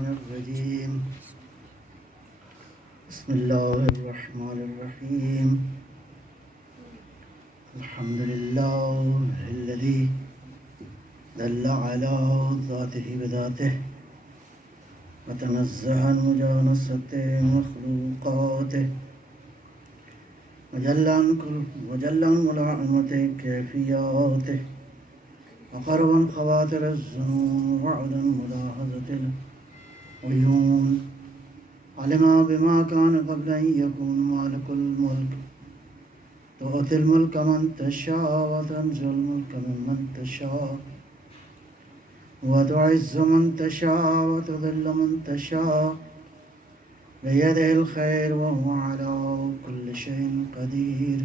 الشيطان الرجيم بسم الله الرحمن الرحيم الحمد لله الذي دل على ذاته بذاته وتنزه عن مجانسة مخلوقاته وجل عن ملائمة كيفياته وقربا خواطر الذنوب وعدا ملاحظة العيون علم بما كان قبل أن يكون مالك الملك تؤتي الملك من تشاء وتنزع الملك ممن تشاء وتعز من تشاء وتذل من تشاء بيده الخير وهو على كل شيء قدير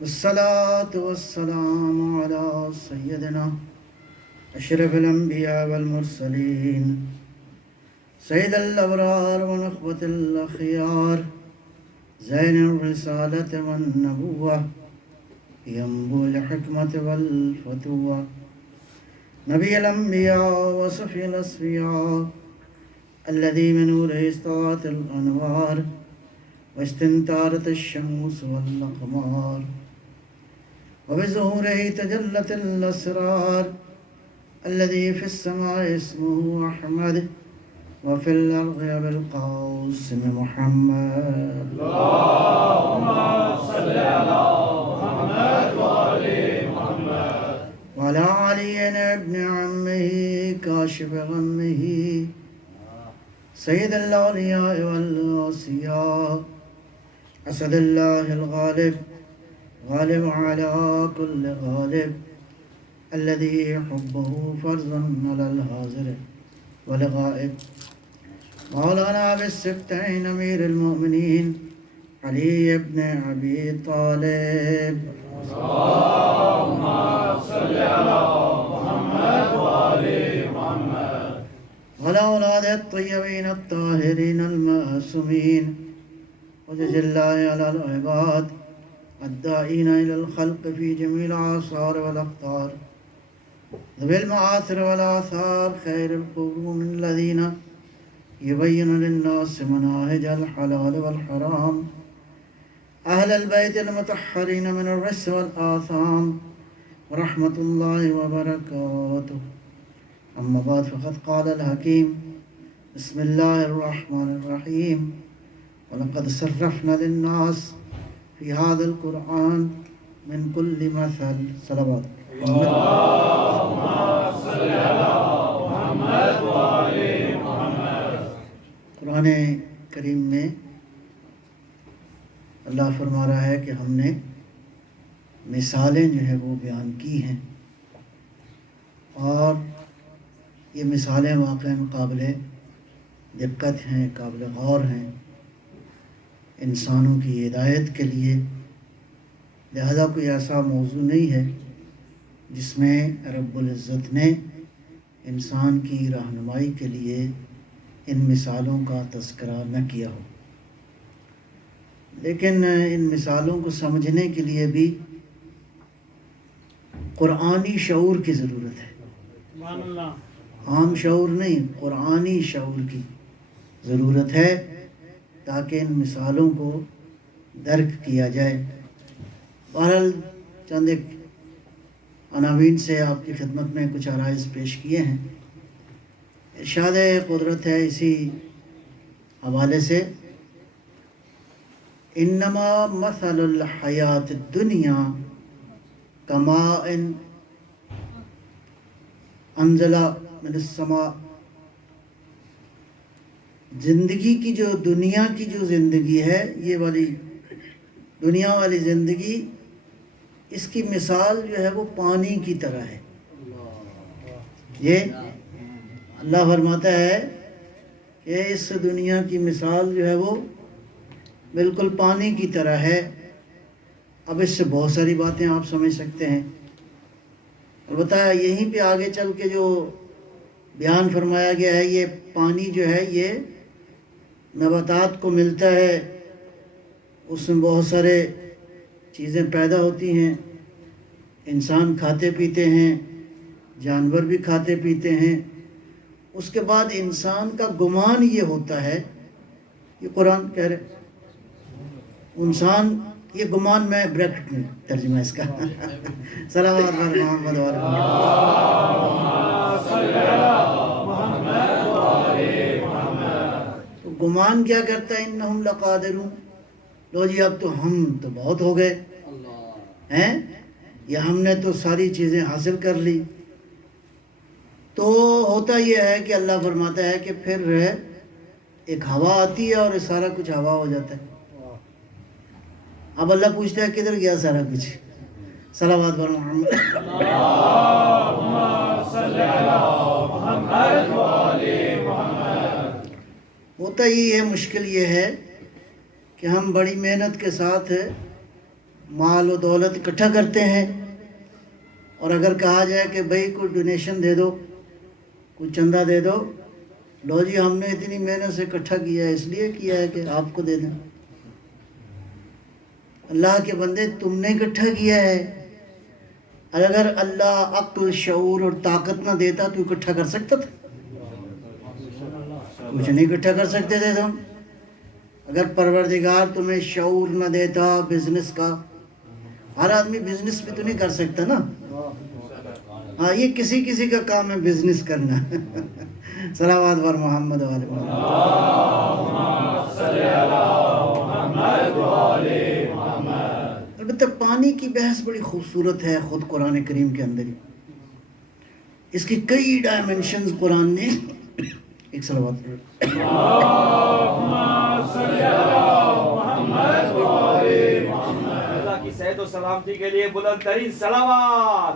والصلاة والسلام على سيدنا أشرف الأنبياء والمرسلين سيد الأبرار ونخبة الأخيار زين الرسالة والنبوة ينبوع الحكمة والفتوة نبي الأنبياء وصفي الأصفياء الذي من نوره استوت الأنوار واستنارت الشمس والأقمار وبظهوره تجلت الأسرار الذي في السماء اسمه أحمد وفي الأرض بالقوس محمد اللهم صل على محمد وآل محمد وعلى علي ابن عمه كاشف غمه سيد الأولياء والأوصياء أسد الله الغالب غالب على كل غالب الذي حبه فرض على الحاضر والغائب مولانا بالسبتين أمير المؤمنين علي بن أبي طالب اللهم صل على محمد وآل محمد وعلى أولاد الطيبين الطاهرين المعصومين وجزل الله على العباد الداعين إلى الخلق في جميع الآثار والأقطار ذوي المآثر والآثار خير القرون الذين يبين للناس مناهج الحلال والحرام أهل البيت المطهرين من الرجس والآثام ورحمة الله وبركاته أما بعد فقد قال الحكيم بسم الله الرحمن الرحيم ولقد صرفنا للناس في هذا القرآن من كل مثل صلوات اللهم صل على محمد وآل محمد قرآن کریم میں اللہ فرما رہا ہے کہ ہم نے مثالیں جو ہیں وہ بیان کی ہیں اور یہ مثالیں واقعی قابل دقت ہیں، قابل غور ہیں انسانوں کی ہدایت کے لیے، لہذا کوئی ایسا موضوع نہیں ہے جس میں رب العزت نے انسان کی رہنمائی کے لیے ان مثالوں کا تذکرہ نہ کیا ہو، لیکن ان مثالوں کو سمجھنے کے لیے بھی قرآنی شعور کی ضرورت ہے، عام شعور نہیں، قرآنی شعور کی ضرورت ہے تاکہ ان مثالوں کو درک کیا جائے۔ بہرحال چند ایک عناوین سے آپ کی خدمت میں کچھ عرائض پیش کیے ہیں۔ ارشاد قدرت ہے اسی حوالے سے انما مثل الحیات الدنیا کماء انزل من السماء، زندگی کی جو دنیا کی جو زندگی ہے، یہ والی دنیا والی زندگی، اس کی مثال جو ہے وہ پانی کی طرح ہے۔ یہ اللہ فرماتا ہے کہ اس دنیا کی مثال جو ہے وہ بالکل پانی کی طرح ہے۔ اب اس سے بہت ساری باتیں آپ سمجھ سکتے ہیں، البتہ یہیں پہ آگے چل کے جو بیان فرمایا گیا ہے، یہ پانی جو ہے یہ نباتات کو ملتا ہے، اس میں بہت سارے چیزیں پیدا ہوتی ہیں، انسان کھاتے پیتے ہیں، جانور بھی کھاتے پیتے ہیں، اس کے بعد انسان کا گمان یہ ہوتا ہے، یہ قرآن کہہ رہے انسان، یہ گمان میں بریکٹ میں ترجمہ اس کا صلوات بر محمد و آل محمد۔ تو گمان کیا کرتا ہے؟ انہم لقادرون، لو جی اب تو ہم تو بہت ہو گئے ہیں، یا ہم نے تو ساری چیزیں حاصل کر لی۔ تو ہوتا یہ ہے کہ اللہ فرماتا ہے کہ پھر ایک ہوا آتی ہے اور یہ سارا کچھ ہوا ہو جاتا ہے۔ اب اللہ پوچھتا ہے کدھر گیا سارا کچھ؟ صلوات بر محمد۔ ہوتا ہی ہے، مشکل یہ ہے کہ ہم بڑی محنت کے ساتھ مال و دولت اکٹھا کرتے ہیں، اور اگر کہا جائے کہ بھائی کوئی ڈونیشن دے دو، کوئی چندہ دے دو، لو جی ہم نے اتنی محنت سے اکٹھا کیا ہے، اس لیے کیا ہے کہ آپ کو دے دیں۔ اللہ کے بندے تم نے اکٹھا کیا ہے، اگر اللہ عقل، شعور اور طاقت نہ دیتا تو اکٹھا کر سکتا تھا؟ کچھ نہیں اکٹھا کر سکتے تھے تم۔ اگر پروردگار تمہیں شعور نہ دیتا بزنس کا، ہر آدمی بزنس بھی تو نہیں کر سکتا نا، ہاں یہ کسی کسی کا کام ہے بزنس کرنا صلوات بر محمد و آل محمد۔ البتہ پانی کی بحث بڑی خوبصورت ہے خود قرآن کریم کے اندر ہی، اس کی کئی ڈائمنشنز قرآن نے ایک صلوات اللہ کی صحت و سلامتی کے لیے بلند ترین صلوات۔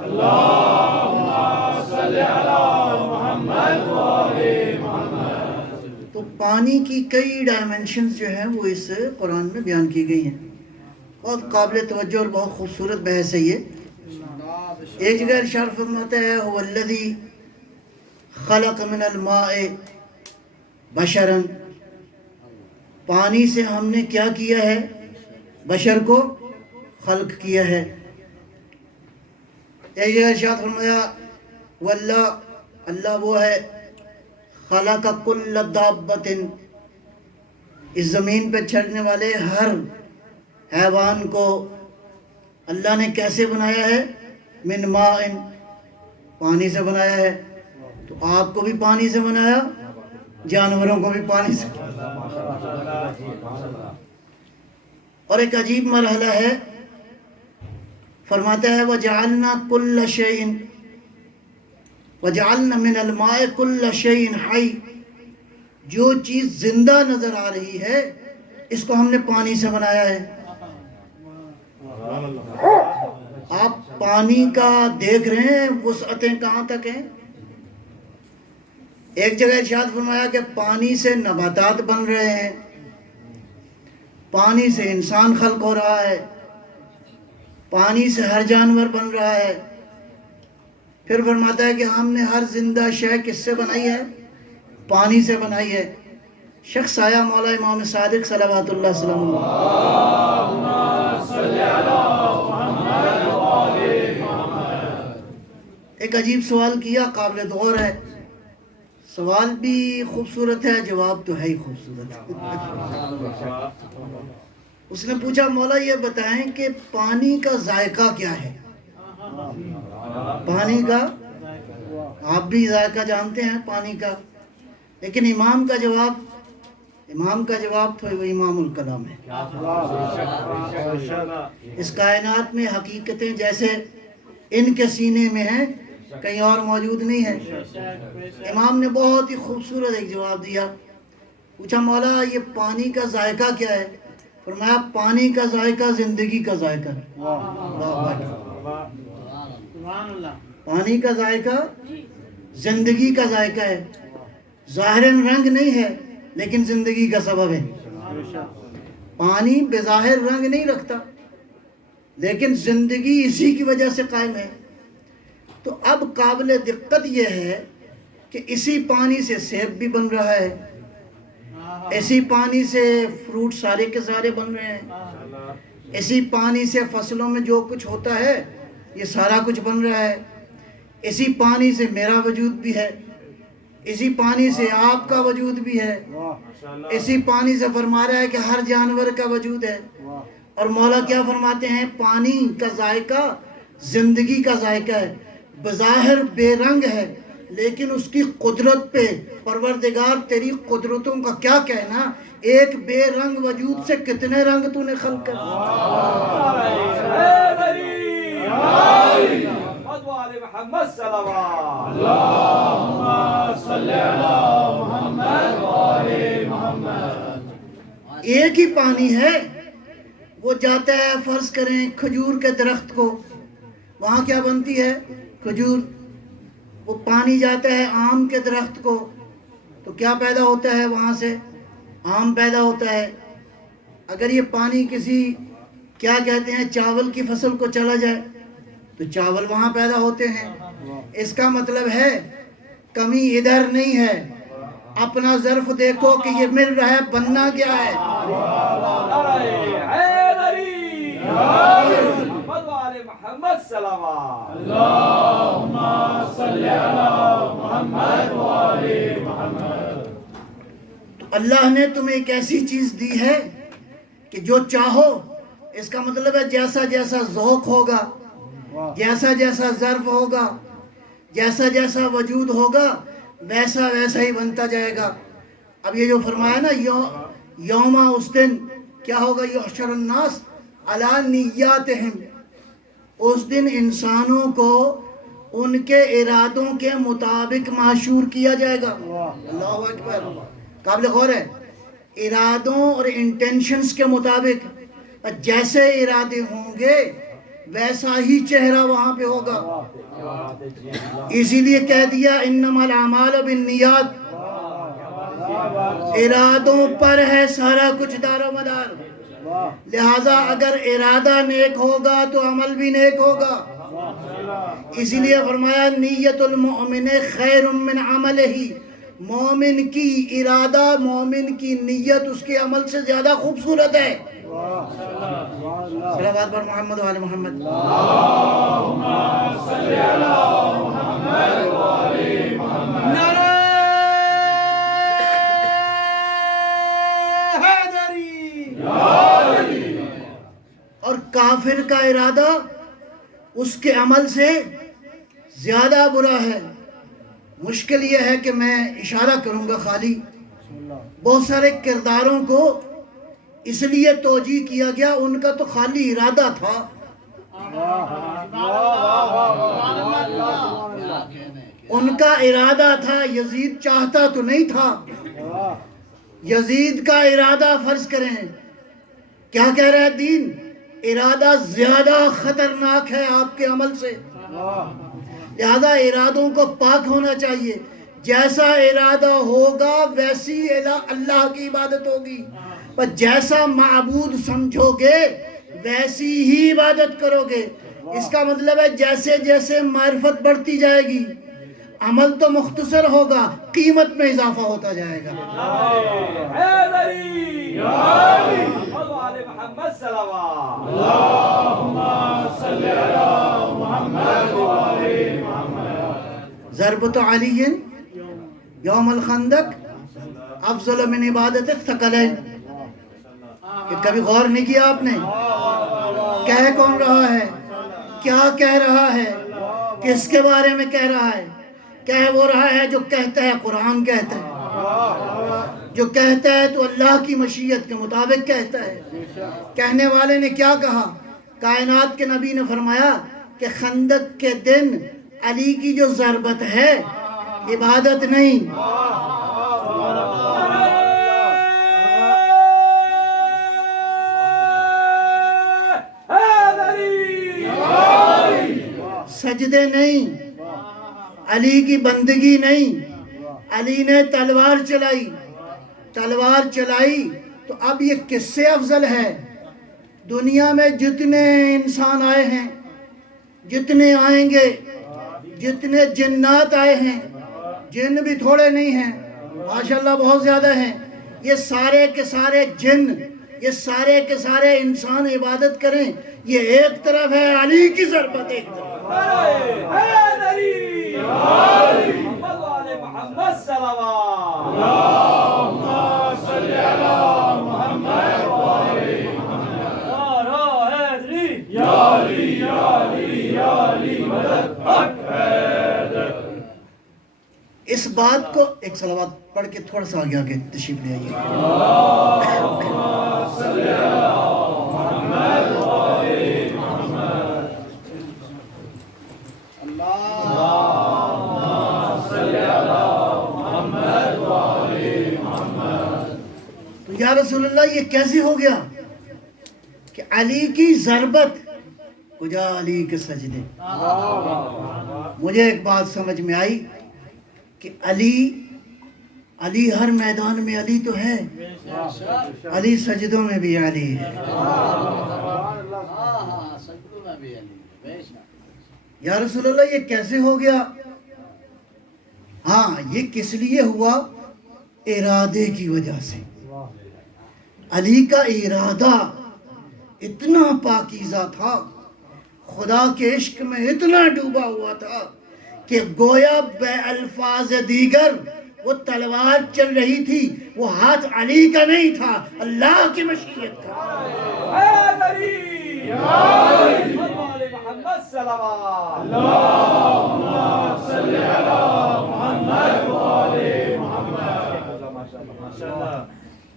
تو پانی کی کئی ڈائمنشنز جو ہیں وہ اس قرآن میں بیان کی گئی ہیں، بہت قابل توجہ اور بہت خوبصورت بحث ہے یہ۔ ایک جگہ ارشاد فرماتا ہے هو الذی خلق من الماء بشرا، پانی سے ہم نے کیا کیا ہے؟ بشر کو خلق کیا ہے۔ ایک جگہ ارشاد فرمایا واللہ، اللہ وہ ہے خلق کل دابۃ، اس زمین پہ چلنے والے ہر حیوان کو اللہ نے کیسے بنایا ہے؟ من ماء، پانی سے بنایا ہے۔ تو آپ کو بھی پانی سے بنایا، جانوروں کو بھی پانی سے۔ اور ایک عجیب مرحلہ ہے، فرماتا ہے وَجَعَلْنَا كُلَّ شَيْءٍ وَجَعَلْنَا مِنَ الْمَاءِ كُلَّ شَيْءٍ حَيٍّ، جو چیز زندہ نظر آ رہی ہے اس کو ہم نے پانی سے بنایا ہے۔ آپ پانی کا دیکھ رہے ہیں وسعتیں کہاں تک ہیں۔ ایک جگہ ارشاد فرمایا کہ پانی سے نباتات بن رہے ہیں، پانی سے انسان خلق ہو رہا ہے، پانی سے ہر جانور بن رہا ہے۔ پھر فرماتا ہے کہ ہم نے ہر زندہ شے کس سے بنائی ہے؟ پانی سے بنائی ہے۔ شخص آیا مولا امام صادق صلوات اللہ وسلم، ایک عجیب سوال کیا، قابل غور ہے، سوال بھی خوبصورت ہے، جواب تو ہے ہی خوبصورت۔ اس نے پوچھا مولا یہ بتائیں کہ پانی کا ذائقہ کیا ہے؟ پانی کا، آپ بھی ذائقہ جانتے ہیں پانی کا، لیکن امام کا جواب تو وہ امام الکلام ہے۔ اس کائنات میں حقیقتیں جیسے ان کے سینے میں ہیں کہیں اور موجود نہیں ہے۔ امام نے بہت ہی خوبصورت ایک جواب دیا، پوچھا مولا یہ پانی کا ذائقہ کیا ہے؟ فرمایا پانی کا ذائقہ زندگی کا ذائقہ۔ پانی کا ذائقہ زندگی کا ذائقہ ہے، ظاہراً رنگ نہیں ہے لیکن زندگی کا سبب ہے۔ پانی بظاہر رنگ نہیں رکھتا لیکن زندگی اسی کی وجہ سے قائم ہے۔ تو اب قابل دقت یہ ہے کہ اسی پانی سے سیب بھی بن رہا ہے، اسی پانی سے فروٹ سارے کے سارے بن رہے ہیں، اسی پانی سے فصلوں میں جو کچھ ہوتا ہے یہ سارا کچھ بن رہا ہے، اسی پانی سے میرا وجود بھی ہے، اسی پانی سے آپ کا وجود بھی ہے، اسی پانی سے فرما رہا ہے کہ ہر جانور کا وجود ہے۔ اور مولا کیا فرماتے ہیں؟ پانی کا ذائقہ زندگی کا ذائقہ ہے، بظاہر بے رنگ ہے لیکن اس کی قدرت پہ پروردگار تیری قدرتوں کا کیا کہنا، ایک بے رنگ وجود سے کتنے رنگ تو نے خلق کر محمد صلوات ایک ہی پانی ہے، وہ جاتا ہے فرض کریں کھجور کے درخت کو، وہاں کیا بنتی ہے؟ کھجور۔ وہ پانی جاتا ہے آم کے درخت کو، تو کیا پیدا ہوتا ہے وہاں سے؟ آم پیدا ہوتا ہے۔ اگر یہ پانی کسی کیا کہتے ہیں چاول کی فصل کو چلا جائے تو چاول وہاں پیدا ہوتے ہیں۔ اس کا مطلب ہے کمی ادھر نہیں ہے، اپنا ظرف دیکھو کہ یہ مل رہا ہے، بننا کیا ہے؟ محمد صلوات اللہ نے تمہیں ایک ایسی چیز دی ہے کہ جو چاہو، اس کا مطلب ہے جیسا جیسا ذوق ہوگا، جیسا جیسا ظرف ہوگا، جیسا جیسا وجود ہوگا، ویسا ویسا ہی بنتا جائے گا۔ اب یہ جو فرمایا نا یوم اس دن کیا ہوگا؟ یحشر الناس علی نیاتہم، اس دن انسانوں کو ان کے ارادوں کے مطابق معشور کیا جائے گا۔ اللہ اکبر، قابل غور ہے، ارادوں اور انٹینشنز کے مطابق جیسے ارادے ہوں گے ویسا ہی چہرہ وہاں پہ ہوگا۔ اسی لیے کہہ دیا انما الاعمال بالنیات، ارادوں پر ہے سارا کچھ دار و مدار، لہذا اگر ارادہ نیک ہوگا تو عمل بھی نیک ہوگا۔ اسی لیے فرمایا نیت المؤمن خیر من عملہ، مومن کی ارادہ، مومن کی نیت اس کے عمل سے زیادہ خوبصورت ہے۔ صلوات بر محمد و آل محمد۔ نعرہ حیدری۔ اور کافر کا ارادہ اس کے عمل سے زیادہ برا ہے۔ مشکل یہ ہے کہ میں اشارہ کروں گا خالی، بہت سارے کرداروں کو اس لیے توجیہ کیا گیا، ان کا تو خالی ارادہ تھا، ان کا ارادہ تھا، یزید چاہتا تو نہیں تھا۔ یزید کا ارادہ فرض کریں کیا کہہ رہا ہے دین؟ ارادہ زیادہ خطرناک ہے آپ کے عمل سے، لہذا ارادوں کو پاک ہونا چاہیے۔ جیسا ارادہ ہوگا ویسی اللہ کی عبادت ہوگی، پر جیسا معبود سمجھو گے ویسی ہی عبادت کرو گے۔ اس کا مطلب ہے جیسے جیسے معرفت بڑھتی جائے گی عمل تو مختصر ہوگا، قیمت میں اضافہ ہوتا جائے گا۔ محمد صلوات ضربۃ علی یوم الخندق افضل من عبادت الثقلین، کہ کبھی غور نہیں کیا آپ نے؟ کہہ کون رہا ہے؟ کیا کہہ رہا ہے؟ کس کے بارے میں کہہ رہا ہے؟ کہہ وہ رہا ہے جو کہتا ہے قرآن کہتا ہے، جو کہتا ہے تو اللہ کی مشیت کے مطابق کہتا ہے۔ کہنے والے نے کیا کہا؟ کائنات کے نبی نے فرمایا کہ خندق کے دن علی کی جو ضربت ہے عبادت نہیں، سجدے نہیں، علی کی بندگی نہیں۔ علی نے تلوار چلائی، تلوار چلائی تو اب یہ کس سے افضل ہے؟ دنیا میں جتنے انسان آئے ہیں، جتنے آئیں گے، جتنے جنات آئے ہیں، جن بھی تھوڑے نہیں ہیں، ماشاءاللہ بہت زیادہ ہیں، یہ سارے کے سارے جن، یہ سارے کے سارے انسان عبادت کریں، یہ ایک طرف ہے علی کی ضربت، ایک طرف محمد صلوات اس بات کو ایک صلوات پڑھ کے تھوڑا سا آگے آگے تشریف لے آئیے. تو یا رسول اللہ یہ کیسے ہو گیا کہ علی کی ضربت کجا علی کے سجدے. مجھے ایک بات سمجھ میں آئی کہ علی ہر میدان میں علی تو ہے, علی سجدوں میں بھی علی ہے. یا رسول اللہ یہ کیسے ہو گیا؟ ہاں یہ کس لیے ہوا؟ ارادے کی وجہ سے. علی کا ارادہ اتنا پاکیزہ تھا, خدا کے عشق میں اتنا ڈوبا ہوا تھا کہ گویا بے الفاظ دیگر وہ تلوار چل رہی تھی, وہ ہاتھ علی کا نہیں تھا, اللہ کی مشیت تھا. محمد صلوات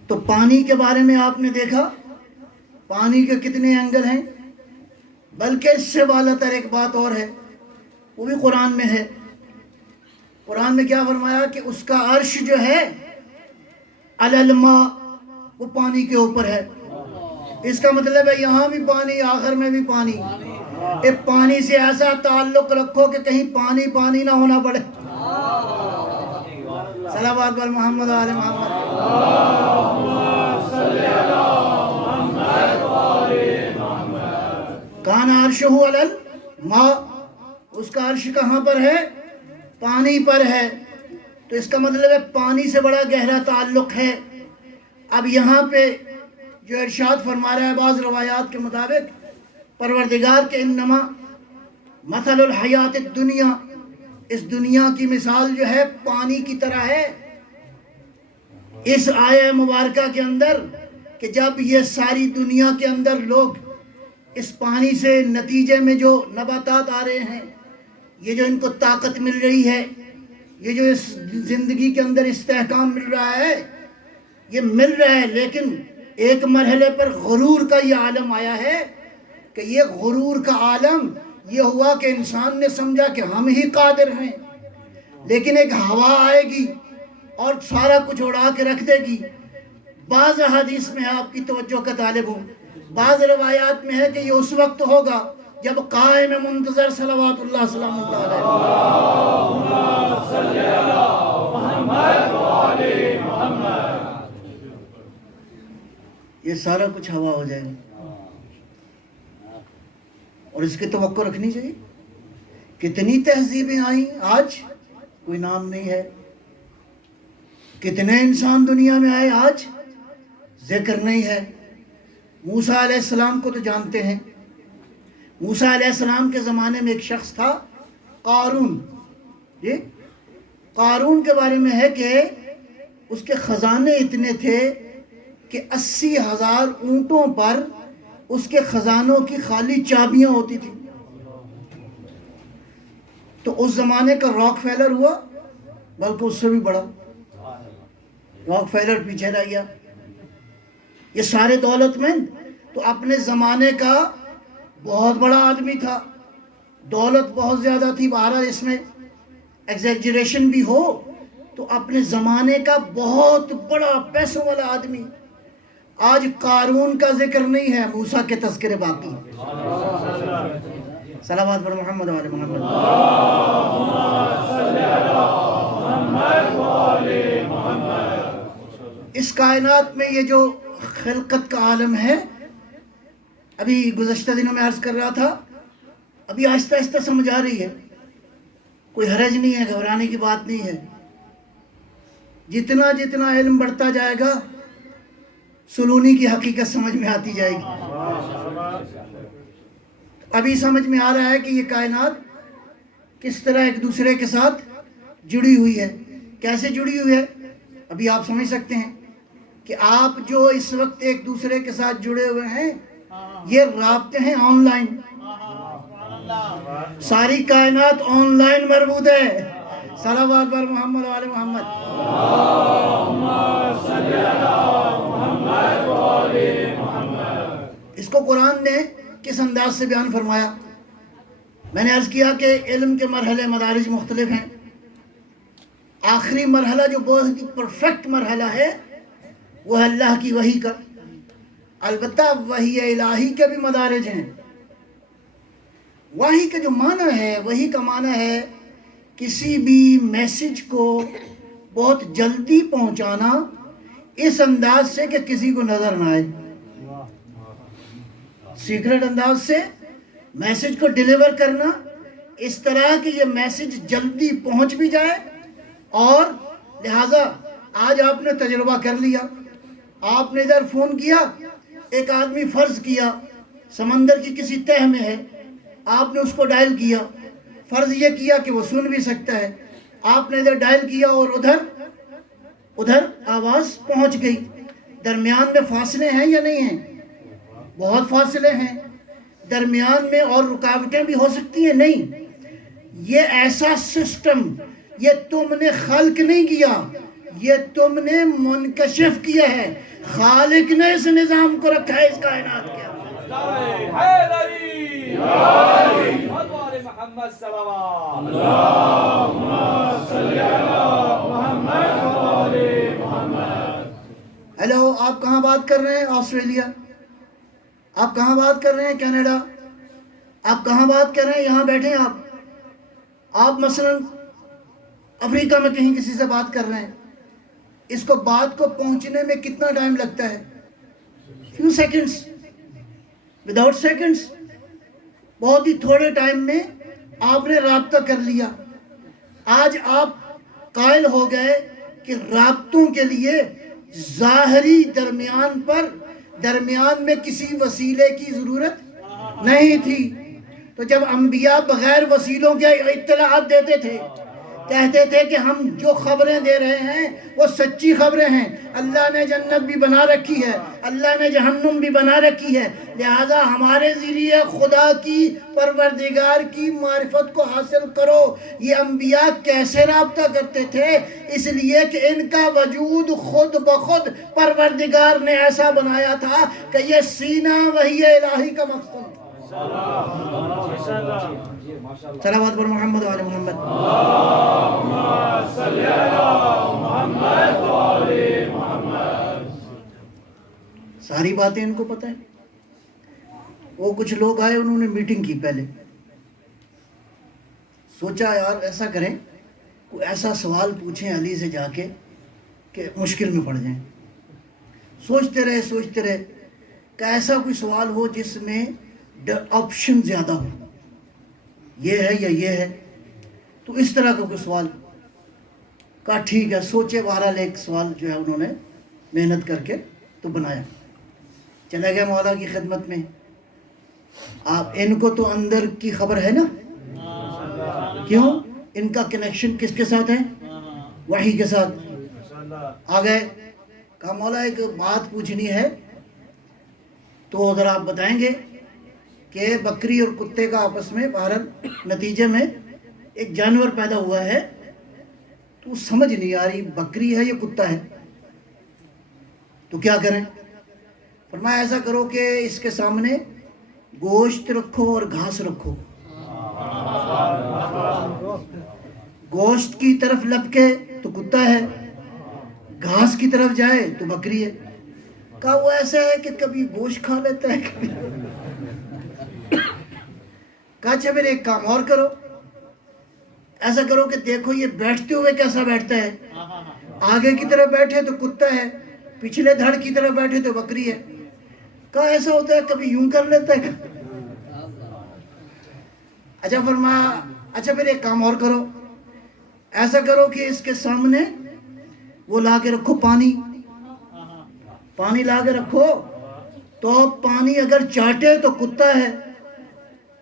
تو پانی کے بارے میں آپ نے دیکھا پانی کے کتنے اینگل ہیں, بلکہ اس سے بالا تر ایک بات اور ہے, وہ بھی قرآن میں ہے. قرآن میں کیا فرمایا کہ اس کا عرش جو ہے علی الماء, وہ پانی کے اوپر ہے. اس کا مطلب ہے یہاں بھی پانی, آخر میں بھی پانی. ایک پانی سے ایسا تعلق رکھو کہ کہیں پانی پانی نہ ہونا پڑے. صلوات بر محمد و آل محمد. کان عرشہ علی الماء, اس کا عرش کہاں پر ہے؟ پانی پر ہے. تو اس کا مطلب ہے پانی سے بڑا گہرا تعلق ہے. اب یہاں پہ جو ارشاد فرما رہا ہے بعض روایات کے مطابق, پروردگار کے انما مثل الحیات الدنیا, اس دنیا کی مثال جو ہے پانی کی طرح ہے. اس آیہ مبارکہ کے اندر کہ جب یہ ساری دنیا کے اندر لوگ اس پانی سے نتیجے میں جو نباتات آ رہے ہیں, یہ جو ان کو طاقت مل رہی ہے, یہ جو اس زندگی کے اندر استحکام مل رہا ہے, یہ مل رہا ہے, لیکن ایک مرحلے پر غرور کا یہ عالم آیا ہے کہ یہ غرور کا عالم یہ ہوا کہ انسان نے سمجھا کہ ہم ہی قادر ہیں. لیکن ایک ہوا آئے گی اور سارا کچھ اڑا کے رکھ دے گی. بعض حدیث میں آپ کی توجہ کا طالب ہوں, بعض روایات میں ہے کہ یہ اس وقت ہوگا جب قائم منتظر صلوات اللہ سلام اللہ علیہ, یہ سارا کچھ ہوا ہو جائے گا. اور اس کی توقع رکھنی چاہیے. کتنی تہذیبیں آئیں, آج کوئی نام نہیں ہے. کتنے انسان دنیا میں آئے, آج ذکر نہیں ہے. موسیٰ علیہ السلام کو تو جانتے ہیں. موسیٰ علیہ السلام کے زمانے میں ایک شخص تھا قارون. یہ قارون کے بارے میں ہے کہ اس کے خزانے اتنے تھے کہ 80,000 اونٹوں پر اس کے خزانوں کی خالی چابیاں ہوتی تھیں. تو اس زمانے کا راک فیلر ہوا, بلکہ اس سے بھی بڑا. راک فیلر پیچھے رہ گیا. یہ سارے دولت مند, تو اپنے زمانے کا بہت بڑا آدمی تھا, دولت بہت زیادہ تھی. بہرحال اس میں ایگزیجریشن بھی ہو تو اپنے زمانے کا بہت بڑا پیسوں والا آدمی. آج قارون کا ذکر نہیں ہے, موسیٰ کے تذکرے باقی. صلوات پر محمد و آل محمد. اس کائنات میں یہ جو خلقت کا عالم ہے, ابھی گزشتہ دنوں میں عرض کر رہا تھا, ابھی آہستہ آہستہ سمجھ آ رہی ہے. کوئی حرج نہیں ہے, گھبرانے کی بات نہیں ہے. جتنا جتنا علم بڑھتا جائے گا سلونی کی حقیقت سمجھ میں آتی جائے گی. ابھی سمجھ میں آ رہا ہے کہ یہ کائنات کس طرح ایک دوسرے کے ساتھ جڑی ہوئی ہے, کیسے جڑی ہوئی ہے؟ ابھی آپ سمجھ سکتے ہیں کہ آپ جو اس وقت ایک دوسرے کے ساتھ جڑے ہوئے ہیں، یہ رابطے ہیں آن لائن. ساری کائنات آن لائن مربوط ہے. صلوات بر محمد و آل محمد. اس کو قرآن نے کس انداز سے بیان فرمایا؟ میں نے عرض کیا کہ علم کے مرحلے مدارج مختلف ہیں. آخری مرحلہ جو بہت ہی پرفیکٹ مرحلہ ہے وہ ہے اللہ کی وحی کا. البتہ وحی الہی کے بھی مدارج ہیں. وحی کا جو معنی ہے، وحی کا معنی ہے کسی بھی میسج کو بہت جلدی پہنچانا اس انداز سے کہ کسی کو نظر نہ آئے. سیکرٹ انداز سے میسج کو ڈیلیور کرنا اس طرح کہ یہ میسج جلدی پہنچ بھی جائے. اور لہٰذا آج آپ نے تجربہ کر لیا، آپ نے ادھر فون کیا، ایک آدمی فرض کیا سمندر کی کسی تہہ میں ہے، آپ نے اس کو ڈائل کیا، فرض یہ کیا کہ وہ سن بھی سکتا ہے. آپ نے ادھر ڈائل کیا اور ادھر آواز پہنچ گئی. درمیان میں فاصلے ہیں یا نہیں ہیں؟ بہت فاصلے ہیں. درمیان میں اور رکاوٹیں بھی ہو سکتی ہیں. نہیں، یہ ایسا سسٹم یہ تم نے خلق نہیں کیا، یہ تم نے منکشف کیا ہے. خالق نے اس نظام کو رکھا ہے اس کائنات کے ہیلو. آپ کہاں بات کر رہے ہیں؟ آسٹریلیا. آپ کہاں بات کر رہے ہیں؟ کینیڈا. آپ کہاں بات کر رہے ہیں؟ یہاں بیٹھے ہیں آپ مثلا افریقہ میں کہیں کسی سے بات کر رہے ہیں. اس کو بات کو پہنچنے میں کتنا ٹائم لگتا ہے؟ Few seconds, without seconds. بہت ہی تھوڑے ٹائم میں آپ نے رابطہ کر لیا. آج آپ قائل ہو گئے کہ رابطوں کے لیے ظاہری درمیان میں کسی وسیلے کی ضرورت نہیں تھی. تو جب انبیاء بغیر وسیلوں کے اطلاعات دیتے تھے، کہتے تھے کہ ہم جو خبریں دے رہے ہیں وہ سچی خبریں ہیں. اللہ نے جنت بھی بنا رکھی ہے، اللہ نے جہنم بھی بنا رکھی ہے، لہذا ہمارے ذریعے خدا کی پروردگار کی معرفت کو حاصل کرو. یہ انبیاء کیسے رابطہ کرتے تھے؟ اس لیے کہ ان کا وجود خود بخود پروردگار نے ایسا بنایا تھا کہ یہ سینہ وحی الہی کا مقصد تھا. صلوات پر محمد و آل محمد. ساری باتیں ان کو پتہ ہے. وہ کچھ لوگ آئے، انہوں نے میٹنگ کی. پہلے سوچا یار ایسا کریں، کوئی ایسا سوال پوچھیں علی سے جا کے کہ مشکل میں پڑ جائیں. سوچتے رہے کہ ایسا کوئی سوال ہو جس میں آپشن زیادہ ہو، یہ ہے یا یہ ہے. تو اس طرح کا کوئی سوال کہا ٹھیک ہے. سوچے بہرحال ایک سوال جو ہے انہوں نے محنت کر کے تو بنایا. چلے گئے مولا کی خدمت میں. آپ ان کو تو اندر کی خبر ہے نا، کیوں؟ ان کا کنیکشن کس کے ساتھ ہے؟ وحی کے ساتھ. آ گئے، کہا مولا ایک بات پوچھنی ہے، تو ذرا آپ بتائیں گے کہ بکری اور کتے کا آپس میں بہرحال نتیجے میں ایک جانور پیدا ہوا ہے، تو سمجھ نہیں آ رہی بکری ہے یا کتا ہے، تو کیا کریں؟ فرمایا ایسا کرو کہ اس کے سامنے گوشت رکھو اور گھاس رکھو. گوشت کی طرف لپکے تو کتا ہے، گھاس کی طرف جائے تو بکری ہے. کہا وہ ایسا ہے کہ کبھی گوشت کھا لیتا ہے کبھی. کہا اچھا پھر ایک کام اور کرو، ایسا کرو کہ دیکھو یہ بیٹھتے ہوئے کیسا بیٹھتا ہے. آگے کی طرف بیٹھے تو کتا ہے، پچھلے دھڑ کی طرف بیٹھے تو بکری ہے. کہا ایسا ہوتا ہے کبھی یوں کر لیتا ہے. اچھا فرمایا اچھا پھر ایک کام اور کرو، ایسا کرو کہ اس کے سامنے وہ لا کے رکھو پانی لا کے رکھو، تو پانی اگر چاٹے تو کتا ہے،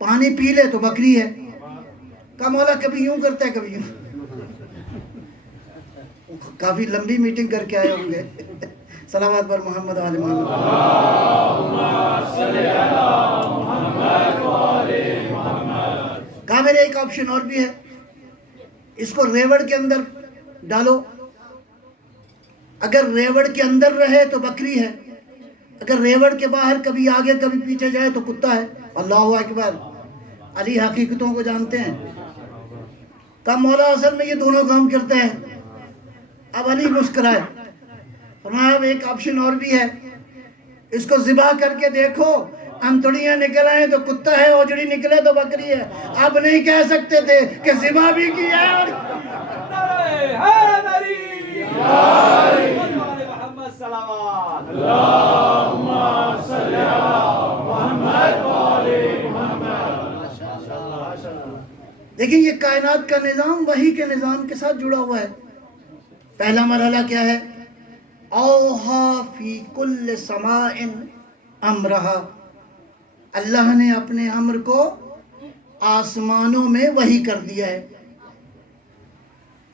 پانی پی لے تو بکری ہے. کہا مولا کبھی یوں کرتا ہے کبھی یوں. کافی لمبی میٹنگ کر کے آئے ہوں گے. صلوات پر محمد آل محمد. کہا میرے ایک آپشن اور بھی ہے, اس کو ریوڑ کے اندر ڈالو. اگر ریوڑ کے اندر رہے تو بکری ہے, اگر ریوڑ کے باہر کبھی آگے کبھی پیچھے جائے تو کتا ہے. اللہ اکبر. علی حقیقتوں کو جانتے ہیں. کہا مولا اصل میں یہ دونوں کام کرتے ہیں. اب علی مسکرائے, فرمایا اب ایک آپشن اور بھی ہے, اس کو ذبح کر کے دیکھو, انتڑیاں نکل آئیں تو کتا ہے, اوجڑی نکلے تو بکری ہے. اب نہیں کہہ سکتے تھے کہ ذبح بھی کیا ہے اور محمد صلوات. دیکھیں یہ کائنات کا نظام وحی کے نظام کے ساتھ جڑا ہوا ہے. پہلا مرحلہ کیا ہے؟ اوہا فی کل سماء امرہا. اللہ نے اپنے امر کو آسمانوں میں وحی کر دیا ہے.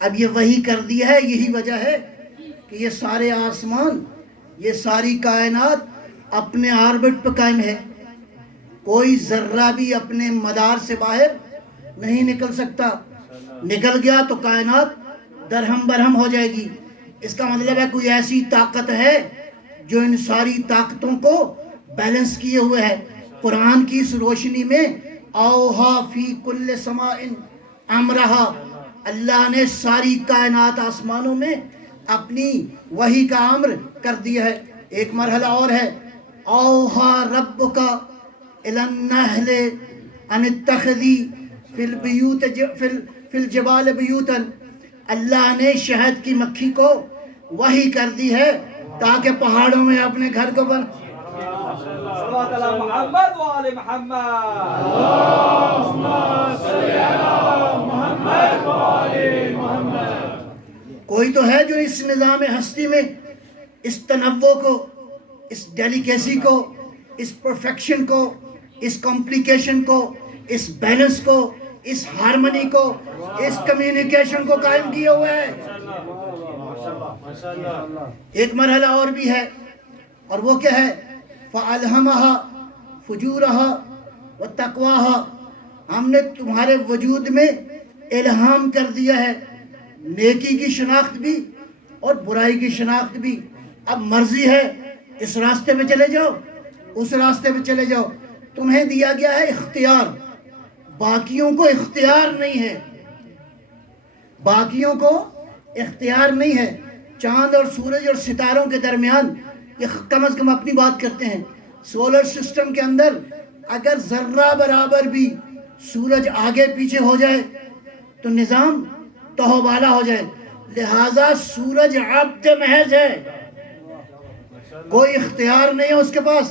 اب یہ وحی کر دیا ہے, یہی وجہ ہے کہ یہ سارے آسمان, یہ ساری کائنات اپنے آربٹ پہ قائم ہے. کوئی ذرہ بھی اپنے مدار سے باہر نہیں نکل سکتا. نکل گیا تو کائنات درہم برہم ہو جائے گی. اس کا مطلب ہے کوئی ایسی طاقت ہے جو ان ساری طاقتوں کو بیلنس کیے ہوئے ہے. قرآن کی اس روشنی میں اوہا فی کل سماء امرہا, اللہ نے ساری کائنات آسمانوں میں اپنی وحی کا امر کر دیا ہے. ایک مرحلہ اور ہے, اوہا ربک الی النحل ان اتخذی فی الجبال بیوتا. اللہ نے شہد کی مکھی کو وحی کر دی ہے تاکہ پہاڑوں میں اپنے گھر کو بن. صلوات علی محمد و آل محمد. کوئی تو ہے جو اس نظام ہستی میں اس تنوع کو, اس ڈیلیکیسی کو, اس پرفیکشن کو, اس کمپلیکیشن کو, اس بیلنس کو, اس ہارمنی کو, اس کمیونیکیشن کو قائم کیے ہوئے ہے. ایک مرحلہ اور بھی ہے, اور وہ کیا ہے؟ فَأَلْهَمَهَا فُجُورَهَا وَتَقْوَاهَا. ہم نے تمہارے وجود میں الہام کر دیا ہے نیکی کی شناخت بھی اور برائی کی شناخت بھی. اب مرضی ہے اس راستے پہ چلے جاؤ, اس راستے پہ چلے جاؤ. تمہیں دیا گیا ہے اختیار, باقیوں کو اختیار نہیں ہے. باقیوں کو اختیار نہیں ہے. چاند اور سورج اور ستاروں کے درمیان یہ کم از کم اپنی بات کرتے ہیں. سولر سسٹم کے اندر اگر ذرہ برابر بھی سورج آگے پیچھے ہو جائے تو نظام تہوبالا ہو جائے. لہٰذا سورج عبد محض ہے, کوئی اختیار نہیں ہے اس کے پاس.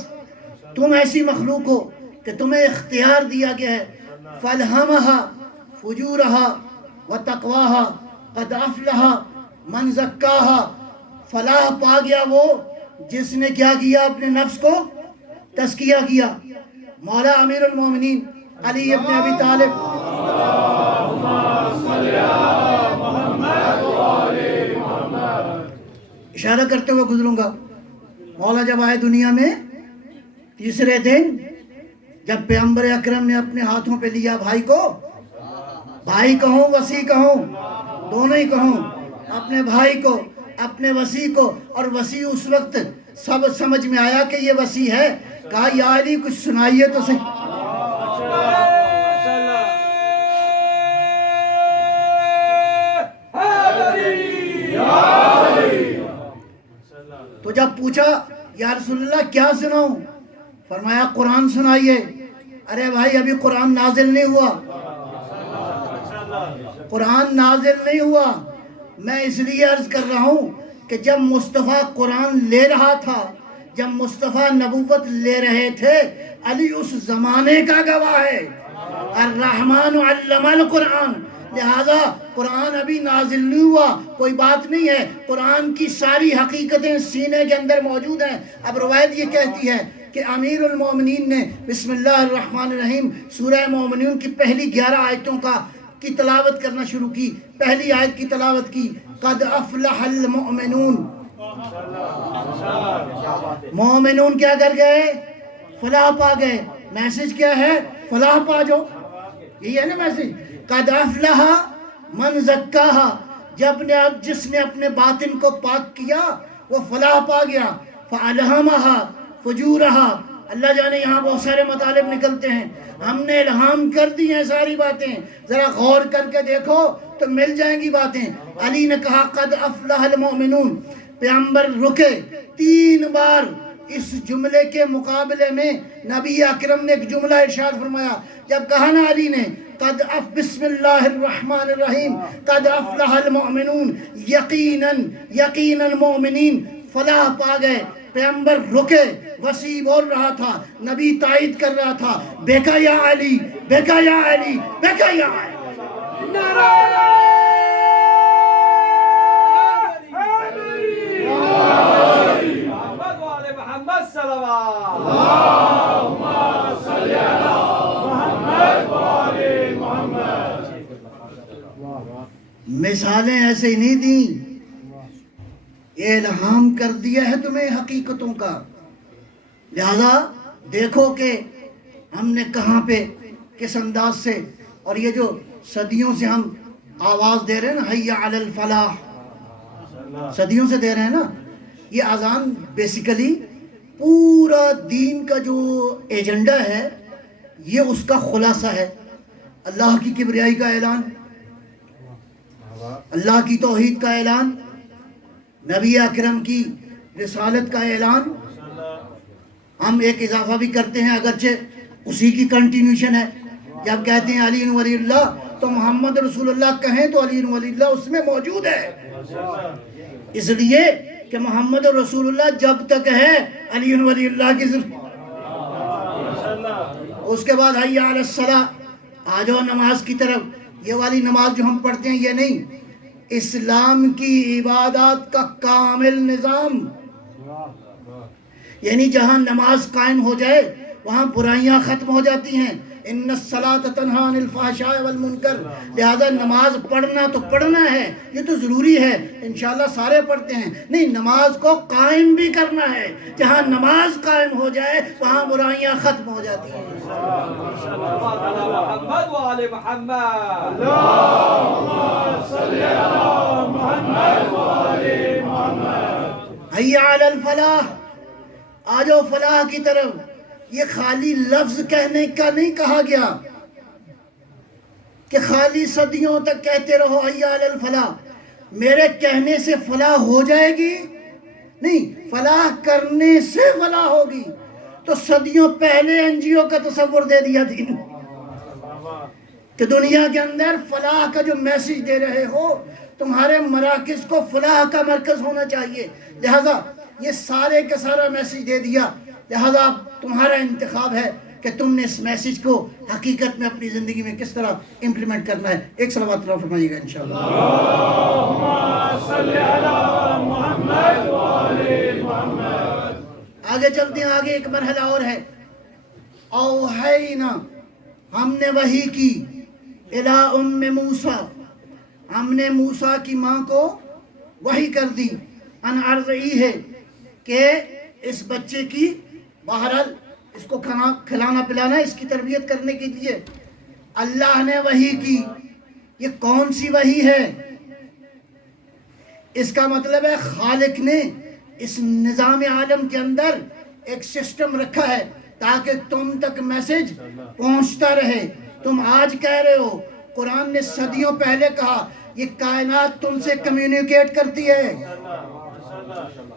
تم ایسی مخلوق ہو کہ تمہیں اختیار دیا گیا ہے. فَأَلْهَمَهَا فُجُورَهَا وَتَقْوَاهَا قَدْ أَفْلَحَ مَنْ زَكَّاهَا. فلاح پا گیا وہ جس نے کیا کیا, اپنے نفس کو تزکیہ کیا. مولا امیر المومنین علی ابن ابی طالب اشارہ کرتے ہوئے گزروں گا. مولا جب آئے دنیا میں تیسرے دن, جب پیغمبر اکرم نے اپنے ہاتھوں پہ لیا بھائی کو, بھائی کہوں وسیع کہوں, دونوں ہی کہوں, اپنے بھائی کو اپنے وسیع کو. اور وسیع اس وقت سب سمجھ میں آیا کہ یہ وسیع ہے. کہا یا علی کچھ سنائیے تو صحیح. تو جب پوچھا یا رسول اللہ کیا سناؤں, فرمایا قرآن سنائیے. ارے بھائی ابھی قرآن نازل نہیں ہوا, قرآن نازل نہیں ہوا. میں اس لیے عرض کر رہا ہوں کہ جب مصطفیٰ قرآن لے رہا تھا, جب مصطفیٰ نبوت لے رہے تھے, علی اس زمانے کا گواہ ہے. الرحمن علم القرآن. لہذا قرآن ابھی نازل نہیں ہوا, کوئی بات نہیں ہے. قرآن کی ساری حقیقتیں سینے کے اندر موجود ہیں. اب روایت یہ کہتی ہے کہ امیر المومنین نے بسم اللہ الرحمن الرحیم سورہ مومنون کی پہلی 11 آیتوں کی تلاوت کرنا شروع کی. پہلی آیت کی تلاوت کی, قد افلح المؤمنون. مومنون کیا کر گئے؟ فلاح پا گئے. میسج کیا ہے؟ فلاح پا جاؤ. یہی ہے نا میسج. قد افلح من زکاہا، جس نے اپنے باطن کو پاک کیا وہ فلاح پا گیا. فالہمہا فجورہا، اللہ جانے یہاں بہت سارے مطالب نکلتے ہیں. ہم نے الہام کر دی ہیں ساری باتیں، ذرا غور کر کے دیکھو تو مل جائیں گی باتیں. علی نے کہا قد افلح المؤمنون. پیغمبر رکے 3 بار. اس جملے کے مقابلے میں نبی اکرم نے ایک جملہ ارشاد فرمایا. جب کہا نا علی نے بسم اللہ الرحمن الرحیم قد افلح المؤمنون، یقیناً مومنین فلاح پا گئے. پیغمبر رکے، وسیع بول رہا تھا، نبی تائید کر رہا تھا، بیکا یا علی، بیکا یا علی، بیکا یا علی. محمد وآل محمد صلوات. مثالیں ایسے ہی نہیں دیں، یہ الہام کر دیا ہے تمہیں حقیقتوں کا. لہذا دیکھو کہ ہم نے کہاں پہ کس انداز سے، اور یہ جو صدیوں سے ہم آواز دے رہے ہیں نا حی علی الفلاح، صدیوں سے دے رہے ہیں نا. یہ اذان بیسیکلی پورا دین کا جو ایجنڈا ہے یہ اس کا خلاصہ ہے. اللہ کی کبریائی کا اعلان، اللہ کی توحید کا اعلان، نبی اکرم کی رسالت کا اعلان. ہم ایک اضافہ بھی کرتے ہیں اگرچہ اسی کی کنٹینیوشن ہے. جب کہتے ہیں علی ولی اللہ تو محمد رسول اللہ کہیں تو علی ولی اللہ اس میں موجود ہے، اس لیے کہ محمد رسول اللہ جب تک ہے علی ولی اللہ کی ضرورت. اس کے بعد حی علی الصلاۃ، آ جاؤ نماز کی طرف. یہ والی نماز جو ہم پڑھتے ہیں یہ نہیں، اسلام کی عبادات کا کامل نظام. یعنی جہاں نماز قائم ہو جائے وہاں برائیاں ختم ہو جاتی ہیں. ان الصلاۃ تنہی عن الفحشاء والمنکر. لہذا نماز پڑھنا تو پڑھنا ہے، یہ تو ضروری ہے، انشاءاللہ سارے پڑھتے ہیں. نہیں، نماز کو قائم بھی کرنا ہے. جہاں نماز قائم ہو جائے وہاں برائیاں ختم ہو جاتی ہیں. محمد وآل محمد. حی علی الفلاح، آ جاؤ فلاح کی طرف. یہ خالی لفظ کہنے کا نہیں کہا گیا کہ خالی صدیوں تک کہتے رہو حی علی الفلاح، میرے کہنے سے فلاح ہو جائے گی. نہیں، فلاح کرنے سے فلاح ہوگی. تو صدیوں پہلے NGO کا تصور دے دیا دین کہ دنیا کے اندر فلاح کا جو میسج دے رہے ہو، تمہارے مراکز کو فلاح کا مرکز ہونا چاہیے. لہذا یہ سارے کا سارا میسج دے دیا. لہذا تمہارا انتخاب ہے کہ تم نے اس میسج کو حقیقت میں اپنی زندگی میں کس طرح امپلیمنٹ کرنا ہے. ایک صلوات اللہ فرمائیے گا انشاءاللہ. آگے چلتے ہیں، آگے ایک مرحلہ اور ہے. اوحینا، ہم نے وحی کی، الی ام موسیٰ، ہم نے موسیٰ کی ماں کو وحی کر دی، ان ارضعی ہے کہ اس بچے کی بہرحال اس کو کھلانا پلانا، اس کی تربیت کرنے کے لیے اللہ نے وحی کی. یہ کون سی وحی ہے؟ اس کا مطلب ہے خالق نے اس نظام عالم کے اندر ایک سسٹم رکھا ہے تاکہ تم تک میسج پہنچتا رہے. تم آج کہہ رہے ہو، قرآن نے صدیوں پہلے کہا یہ کائنات تم سے کمیونیکیٹ کرتی ہے.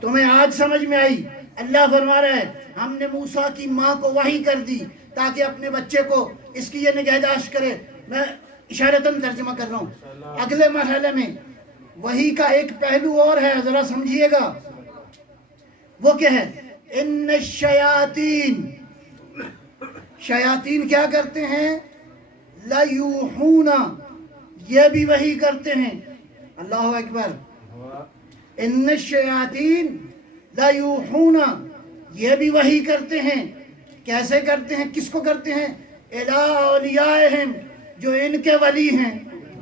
تمہیں آج سمجھ میں آئی. اللہ فرما رہا ہے ہم نے موسیٰ کی ماں کو وحی کر دی تاکہ اپنے بچے کو اس کی یہ نگہداشت کرے. میں اشارتاً ترجمہ کر رہا ہوں. اگلے مرحلے میں وحی کا ایک پہلو اور ہے، ذرا سمجھیے گا. وہ کیا ہے؟ ان الشیاطین، شیاطین کیا کرتے ہیں؟ لیوحون، یہ بھی وحی کرتے ہیں. اللہ اکبر. ان الشیاطین لیوحون، یہ بھی وحی کرتے ہیں. کیسے کرتے ہیں؟ کس کو کرتے ہیں؟ الی اولیائہم، جو ان کے ولی ہیں،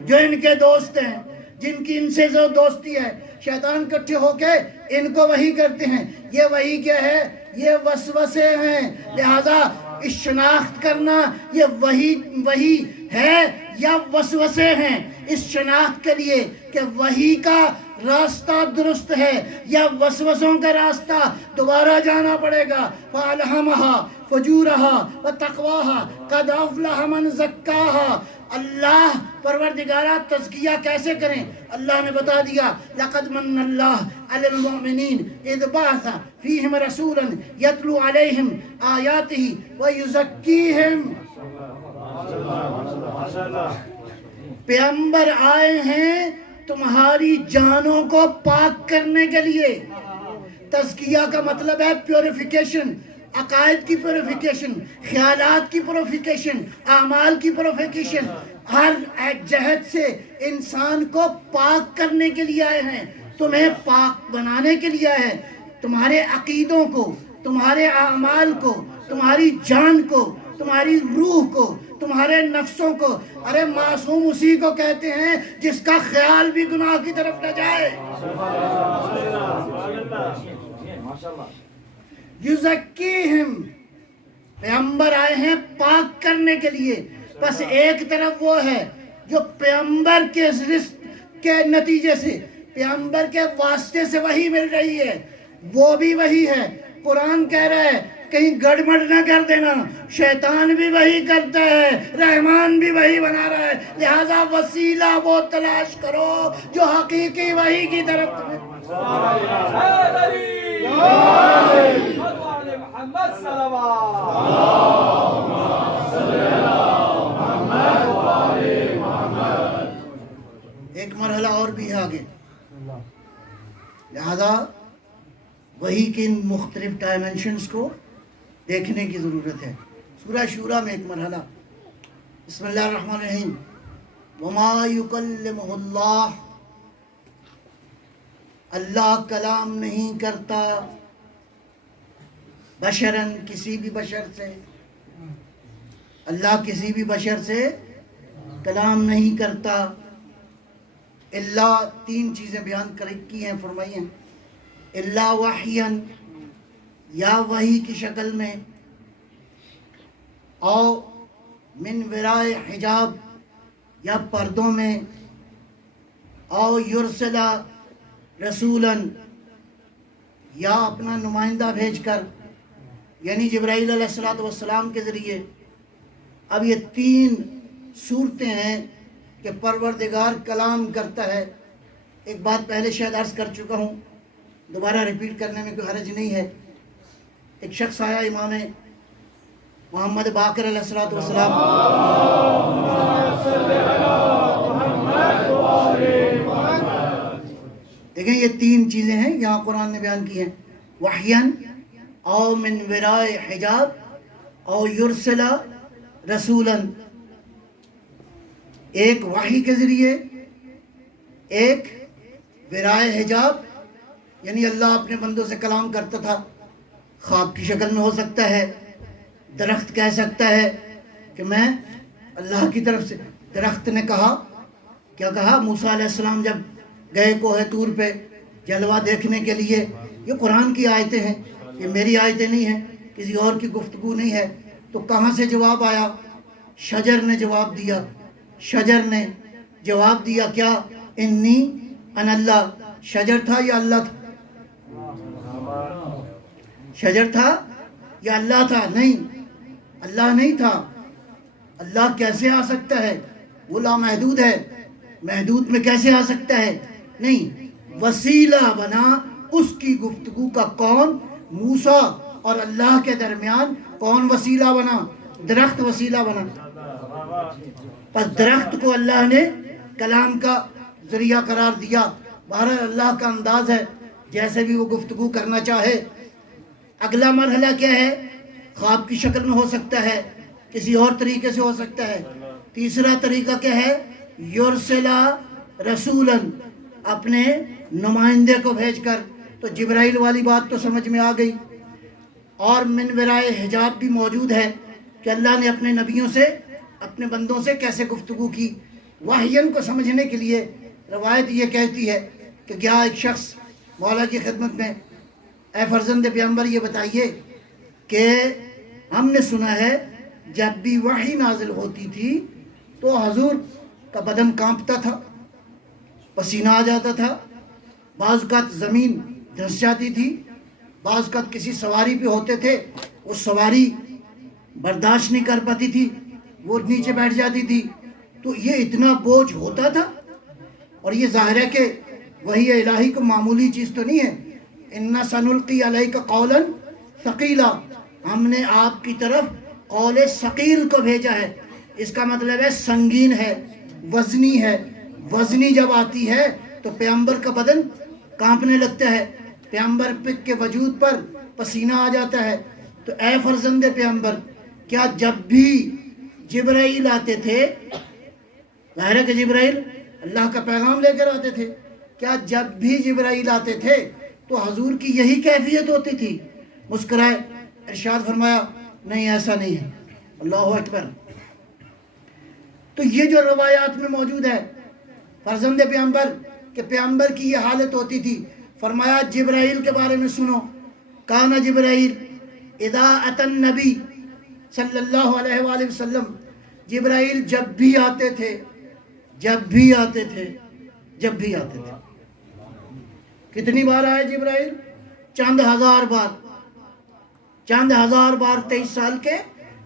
جو ان کے دوست ہیں. جن کی ان سے جو دوستی ہے، شیطان اکٹھے ہو کے ان کو وحی کرتے ہیں۔ یہ وحی کیا ہے؟ یہ وسوسے ہیں۔ لہذا اس شناخت کرنا یہ وحی ہے یا وسوسے ہیں، اس شناخت کے لیے کہ وحی کا راستہ درست ہے یا وسوسوں کا راستہ دوبارہ جانا پڑے گا۔ فَأَلْهَمَهَا فُجُورَهَا وَتَقْوَاهَا قَدْ أَفْلَحَ مَنْ زَكَّاهَا۔ اللہ پروردگارہ تزکیہ کیسے کریں؟ اللہ نے بتا دیا، لَقَدْ مَنَّ اللَّهُ عَلَى الْمُؤْمِنِينَ إِذْ بَعَثَ فِيهِمْ رَسُولًا يَتْلُو عَلَيْهِمْ آيَاتِهِ وَيُزَكِّيهِمْ۔ پیغمبر آئے ہیں تمہاری جانوں کو پاک کرنے کے لیے۔ تزکیہ کا مطلب ہے پیوریفیکیشن، عقائد کی پیوریفیکیشن، خیالات کی پیوریفیکیشن، اعمال کی پیوریفیکیشن۔ ہر ایک جہت سے انسان کو پاک کرنے کے لیے آئے ہیں، تمہیں پاک بنانے کے لیے آئے ہیں، تمہارے عقیدوں کو، تمہارے اعمال کو، تمہاری جان کو، تمہاری روح کو، تمہارے نفسوں کو۔ ارے معصوم اسی کو کہتے ہیں جس کا خیال بھی گناہ کی طرف نہ جائے۔ یزکیہم، پیغمبر آئے ہیں پاک کرنے کے لیے۔ بس ایک طرف وہ ہے جو پیغمبر کے رزق کے نتیجے سے، پیغمبر کے واسطے سے وحی مل رہی ہے، وہ بھی وحی ہے۔ قرآن کہہ رہا ہے کہیں گڑبڑ نہ کر دینا، شیطان بھی وحی کرتا ہے، رحمان بھی وحی بنا رہا ہے، لہذا وسیلہ وہ تلاش کرو جو حقیقی وحی کی طرف تمہیں۔ محمد صلوات۔ ایک مرحلہ اور بھی ہے آگے، لہذا وحی کے ان مختلف ڈائمنشنز کو دیکھنے کی ضرورت ہے۔ سورہ شورا میں ایک مرحلہ، بسم اللہ الرحمن الرحیم، وَمَا يُكَلِّمُهُ اللَّهُ، اللہ کلام نہیں کرتا، بشراً کسی بھی بشر سے، اللہ کسی بھی بشر سے کلام نہیں کرتا، اللہ تین چیزیں بیان کی ہیں، فرمائی ہیں، اللہ وحیاً، یا وحی کی شکل میں، او من ورائے حجاب، یا پردوں میں، او یرسلا رسولاً، یا اپنا نمائندہ بھیج کر، یعنی جبرائیل علیہ السلام کے ذریعے۔ اب یہ تین صورتیں ہیں کہ پروردگار کلام کرتا ہے۔ ایک بات پہلے شاید عرض کر چکا ہوں، دوبارہ ریپیٹ کرنے میں کوئی حرج نہیں ہے۔ ایک شخص آیا امام محمد باقر علیہ السلام، دیکھیں یہ تین چیزیں ہیں یہاں قرآن نے بیان کی ہیں، وحیاً او من ورائے حجاب او یرسلا رسولاً، ایک وحی کے ذریعے، ایک ورائے حجاب، یعنی اللہ اپنے بندوں سے کلام کرتا تھا، خواب کی شکل میں ہو سکتا ہے، درخت کہہ سکتا ہے کہ میں اللہ کی طرف سے۔ درخت نے کہا، کیا کہا؟ موسیٰ علیہ السلام جب گئے کوہ طور پہ جلوہ دیکھنے کے لیے، یہ قرآن کی آیتیں ہیں، یہ میری آیتیں نہیں ہیں، کسی اور کی گفتگو نہیں ہے، تو کہاں سے جواب آیا؟ شجر نے جواب دیا، شجر نے جواب دیا کیا؟ انی ان اللہ۔ شجر تھا یا اللہ تھا؟ شجر تھا یا اللہ تھا؟ نہیں، اللہ نہیں تھا۔ اللہ کیسے آ سکتا ہے؟ وہ لامحدود ہے، محدود میں کیسے آ سکتا ہے؟ نہیں، وسیلہ بنا اس کی گفتگو کا۔ کون؟ موسیٰ اور اللہ کے درمیان کون وسیلہ بنا؟ درخت وسیلہ بنا۔ پس درخت کو اللہ نے کلام کا ذریعہ قرار دیا۔ بہرحال اللہ کا انداز ہے، جیسے بھی وہ گفتگو کرنا چاہے۔ اگلا مرحلہ کیا ہے؟ خواب کی شکل میں ہو سکتا ہے، کسی اور طریقے سے ہو سکتا ہے۔ تیسرا طریقہ کیا ہے؟ یرسلا رسولاً، اپنے نمائندے کو بھیج کر۔ تو جبرائیل والی بات تو سمجھ میں آ گئی، اور من ورائے حجاب بھی موجود ہے کہ اللہ نے اپنے نبیوں سے، اپنے بندوں سے کیسے گفتگو کی۔ وحیاً کو سمجھنے کے لیے روایت یہ کہتی ہے کہ گیا ایک شخص مولا کی خدمت میں، اے فرزند پیغمبر یہ بتائیے کہ ہم نے سنا ہے جب بھی وحی نازل ہوتی تھی تو حضور کا بدن کانپتا تھا، پسینہ آ جاتا تھا، بعض اوقات زمین دھنس جاتی تھی، بعض اوقات کسی سواری پہ ہوتے تھے، وہ سواری برداشت نہیں کر پاتی تھی، وہ نیچے بیٹھ جاتی تھی، تو یہ اتنا بوجھ ہوتا تھا۔ اور یہ ظاہر ہے کہ وحی الہی کو معمولی چیز تو نہیں ہے۔ اِنَّا سَنُلْقِي عَلَيْكَ قَوْلًا ثَقِيلًا، ہم نے آپ کی طرف قول ثقیل کو بھیجا ہے، اس کا مطلب ہے سنگین ہے، وزنی ہے۔ وزنی جب آتی ہے تو پیغمبر کا بدن کانپنے لگتا ہے، پیغمبر کے وجود پر پسینہ آ جاتا ہے۔ تو اے فرزند پیغمبر، کیا جب بھی جبرائیل آتے تھے، ظاہر ہے کہ جبرائیل اللہ کا پیغام لے کر آتے تھے، کیا جب بھی جبرائیل آتے تھے تو حضور کی یہی کیفیت ہوتی تھی؟ مسکرائے، ارشاد فرمایا نہیں ایسا نہیں ہے۔ اللہ اکبر۔ تو یہ جو روایات میں موجود ہے فرزند پیغمبر کہ پیغمبر کی یہ حالت ہوتی تھی، فرمایا جبرائیل کے بارے میں سنو، کانا جبرائیل اذا اتی النبی صلی اللہ علیہ وآلہ وسلم، جبرائیل جب بھی آتے تھے، جب بھی آتے تھے، جب بھی آتے تھے۔ کتنی بار آئے جبرائیل؟ چند ہزار بار، چند ہزار بار 23 سال کے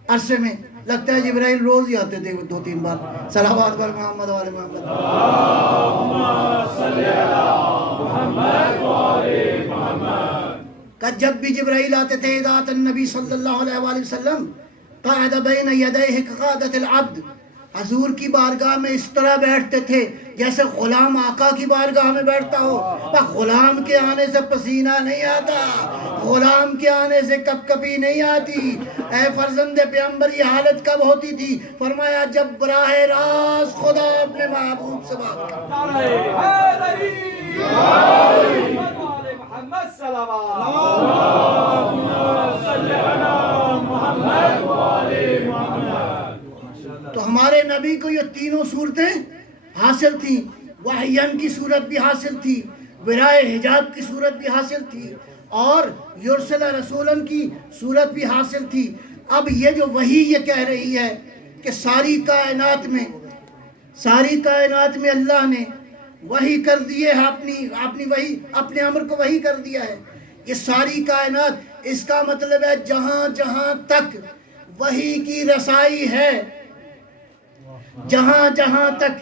عرصے میں۔ لگتا ہے جبرائیل روز ہی آتے تھے 2-3 بار۔ صلوات پر محمد و آل محمد۔ کہ جب بھی جبرائیل آتے تھے اذا اتی النبی صلی اللہ علیہ وآلہ وسلم قعد بین یدیہ کقعدۃ العبد، حضور کی بارگاہ میں اس طرح بیٹھتے تھے جیسے غلام آقا کی بارگاہ میں بیٹھتا ہو۔ غلام کے آنے سے پسینہ نہیں آتا، غلام کے آنے سے کپ کپی نہیں آتی۔ اے فرزند پیغمبر یہ حالت کب ہوتی تھی؟ فرمایا جب براہ راست خدا اپنے محبوب سے بات کرتا۔ محمد صلوات۔ تو ہمارے نبی کو یہ تینوں صورتیں حاصل تھیں، وحیین کی صورت بھی حاصل تھی، ورائے حجاب کی صورت بھی حاصل تھی، اور یرسل رسولن کی صورت بھی حاصل تھی۔ اب یہ جو وحی یہ کہہ رہی ہے کہ ساری کائنات میں اللہ نے وحی کر دیے ہے، اپنی وحی، اپنے امر کو وحی کر دیا ہے۔ یہ ساری کائنات، اس کا مطلب ہے جہاں جہاں تک وحی کی رسائی ہے، جہاں جہاں تک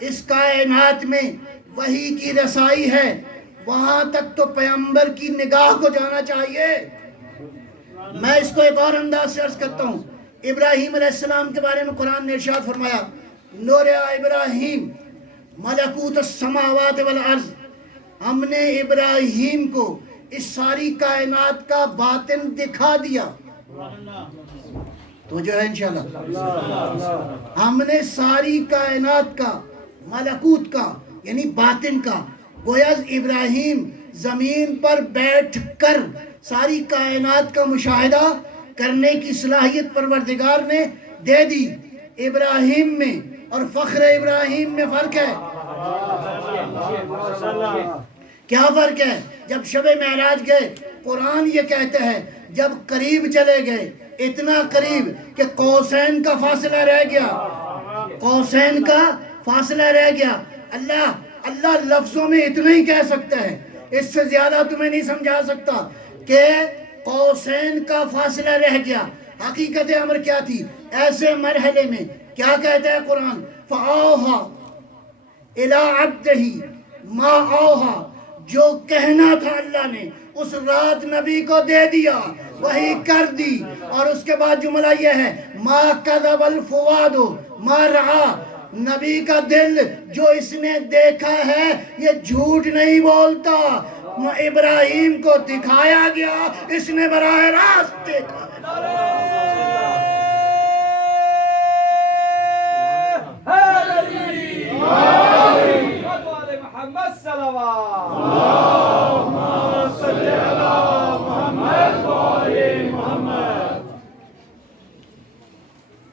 اس کائنات میں وحی کی رسائی ہے، وہاں تک تو پیغمبر کی نگاہ کو جانا چاہیے۔ میں اس کو ایک اور انداز سے عرض کرتا ہوں۔ ابراہیم علیہ السلام کے بارے میں قرآن نے ارشاد فرمایا، نور ابراہیم ملکوت السماوات والارض، ہم نے ابراہیم کو اس ساری کائنات کا باطن دکھا دیا۔ تو جو ہے انشاءاللہ ہم نے ساری کائنات کا، ملکوت کا یعنی باطن کا، گویا ابراہیم زمین پر بیٹھ کر ساری کائنات کا مشاہدہ کرنے کی صلاحیت پروردگار نے دے دی۔ ابراہیم میں اور فخر ابراہیم میں فرق ہے۔ کیا فرق ہے؟ جب شب معراج گئے، قرآن یہ کہتا ہے جب قریب چلے گئے، اتنا قریب کہ قوسین کا فاصلہ رہ گیا، قوسین کا فاصلہ رہ گیا۔ اللہ لفظوں میں اتنا ہی کہہ سکتا ہے، اس سے زیادہ تمہیں نہیں سمجھا سکتا کہ قوسین کا فاصلہ رہ گیا۔ حقیقت امر کیا تھی؟ ایسے مرحلے میں کیا کہتا ہے قرآن؟ فَأَوْحَى إِلَىٰ عَبْدِهِ مَا أَوْحَى، جو کہنا تھا اللہ نے اس رات نبی کو دے دیا، وہی کر دی۔ اور اس کے بعد جملہ یہ ہے مَا كَذَبَ الْفُؤَادُ مَا رَعَا، نبی کا دل جو اس نے دیکھا ہے یہ جھوٹ نہیں بولتا۔ ابراہیم کو دکھایا گیا، اس نے براہ راست دیکھا۔ محمد صلوات۔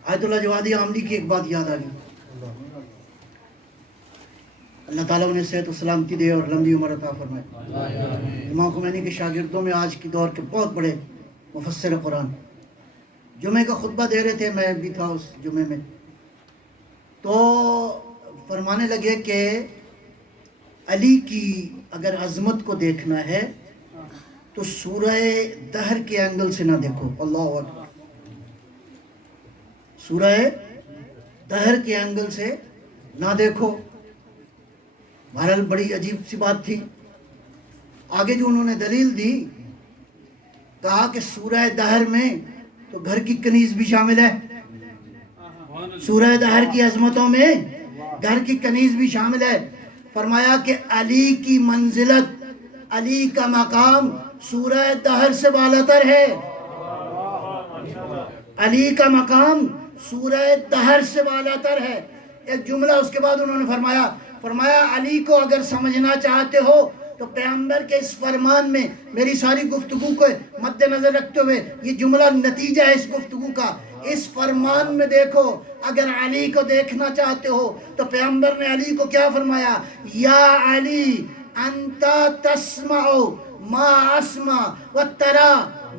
آیت اللہ جوادی عاملی کی ایک بات یاد آ گئی۔ اللہ تعالیٰ انہیں صحت و سلامتی دے اور لمبی عمر عطا فرمائے۔ امام خمینی کے شاگردوں میں آج کی دور کے بہت بڑے مفسر قرآن، جمعے کا خطبہ دے رہے تھے، میں بھی تھا اس جمعے میں، تو فرمانے لگے کہ علی کی اگر عظمت کو دیکھنا ہے تو سورہ دہر کے اینگل سے نہ دیکھو، اللہ اکبر، سورہ دہر کے اینگل سے نہ دیکھو۔ بہرحال بڑی عجیب سی بات تھی۔ آگے جو انہوں نے دلیل دی، کہا کہ سورہ دہر میں تو گھر کی کنیز بھی شامل ہے، سورہ دہر کی عظمتوں میں گھر کی کنیز بھی شامل ہے۔ فرمایا کہ علی کی منزلت، علی کا مقام سورہ دہر سے بالاتر ہے، علی کا مقام سورہ دہر سے بالاتر ہے۔ ایک جملہ اس کے بعد انہوں نے فرمایا علی کو اگر سمجھنا چاہتے ہو تو پیغمبر کے اس فرمان میں، میری ساری گفتگو کو مد نظر رکھتے ہوئے یہ جملہ نتیجہ ہے اس گفتگو کا، اس فرمان میں دیکھو، اگر علی کو دیکھنا چاہتے ہو تو پیغمبر نے علی کو کیا فرمایا؟ یا علی انت تسمع ما اسمع وترى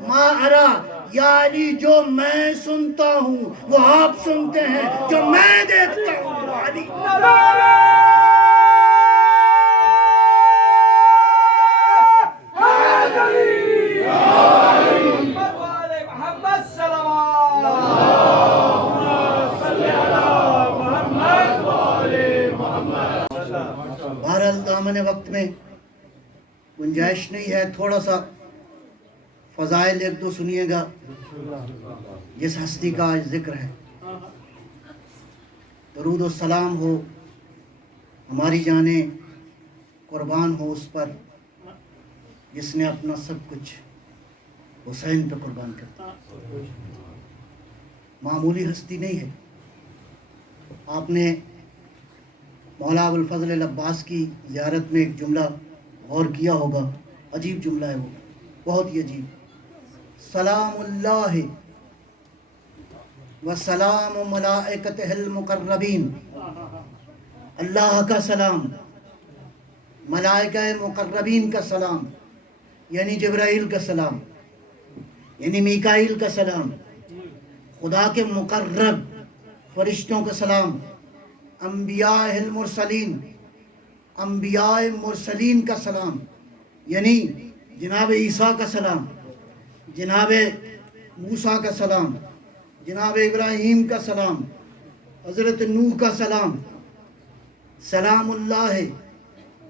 ما ارى، یا علی جو میں سنتا ہوں وہ آپ سنتے ہیں، جو میں دیکھتا ہوں وہ علی۔ بہرحال دامن وقت میں گنجائش نہیں ہے، تھوڑا سا فضائل ایک دو سنیے گا جس ہستی کا آج ذکر ہے۔ درود و سلام ہو، ہماری جانیں قربان ہو اس پر جس نے اپنا سب کچھ حسین پہ قربان کرتا۔ معمولی ہستی نہیں ہے۔ آپ نے مولا ابوالفضل العباس کی زیارت میں ایک جملہ غور کیا ہوگا، عجیب جملہ ہے وہ، بہت ہی عجیب۔ سلام اللہ و سلام ملائکتہ المقربین، اللہ کا سلام، ملائکہ مقربین کا سلام، یعنی جبرائیل کا سلام، یعنی میکائیل کا سلام، خدا کے مقرب فرشتوں کا سلام، انبیاء المرسلین، انبیاء مرسلین کا سلام، یعنی جناب عیسیٰ کا سلام، جناب موسیٰ کا سلام، جناب ابراہیم کا سلام، حضرت نوح کا سلام۔ سلام اللہ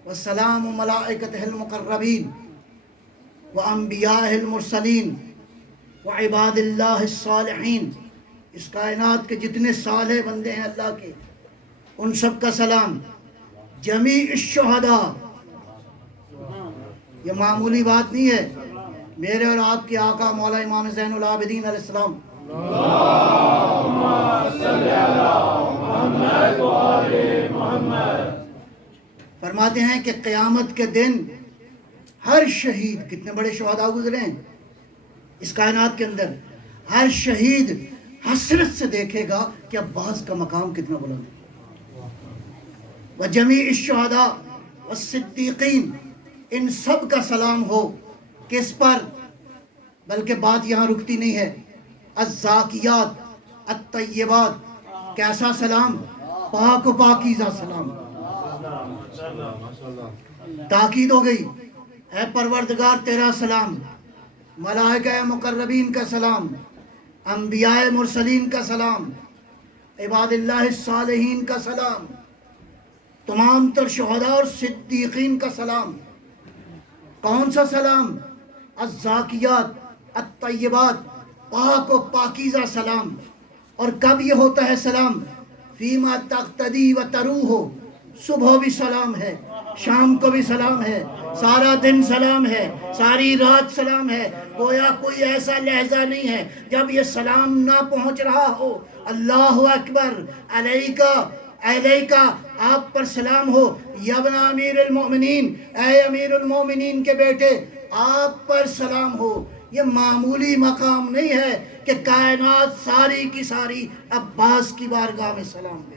و سلام ملائکتہ المقربین و انبیاء المرسلین و عباد اللہ الصالحین، اس کائنات کے جتنے صالح بندے ہیں اللہ کے، ان سب کا سلام، جمیع الشہداء، یہ معمولی بات نہیں ہے، میرے اور آپ کے آقا مولا امام زین العابدین علیہ السلام، فرماتے ہیں کہ قیامت کے دن ہر شہید، کتنے بڑے شہداء گزرے ہیں اس کائنات کے اندر، ہر شہید حسرت سے دیکھے گا کہ عباس کا مقام کتنا بلند ہے۔ وجمیع الشہداء والصدیقین، ان سب کا سلام ہو، کس پر؟ بلکہ بات یہاں رکتی نہیں ہے، الزاکیات الطیبات، کیسا سلام؟ پاک و پاکیزہ سلام۔ تاکید ہو گئی، اے پروردگار تیرا سلام، ملائکہ مقربین کا سلام، انبیاء مرسلین کا سلام، عباد اللہ الصالحین کا سلام، تمام تر شہداء اور صدیقین کا سلام۔ کون سا سلام؟ الزاکیات الطیبات، پاک و پاکیزہ سلام۔ اور کب یہ ہوتا ہے سلام؟ فیما تقتدی و تروح، صبح بھی سلام ہے، شام کو بھی سلام ہے، سارا دن سلام ہے، ساری رات سلام ہے، گویا کوئی ایسا لہجہ نہیں ہے جب یہ سلام نہ پہنچ رہا ہو۔ اللہ اکبر، علیکہ علیکہ، آپ پر سلام ہو، یابن امیر المؤمنین، اے امیر المؤمنین کے بیٹے، آپ پر سلام ہو۔ یہ معمولی مقام نہیں ہے کہ کائنات ساری کی ساری عباس کی بارگاہ میں سلام دے۔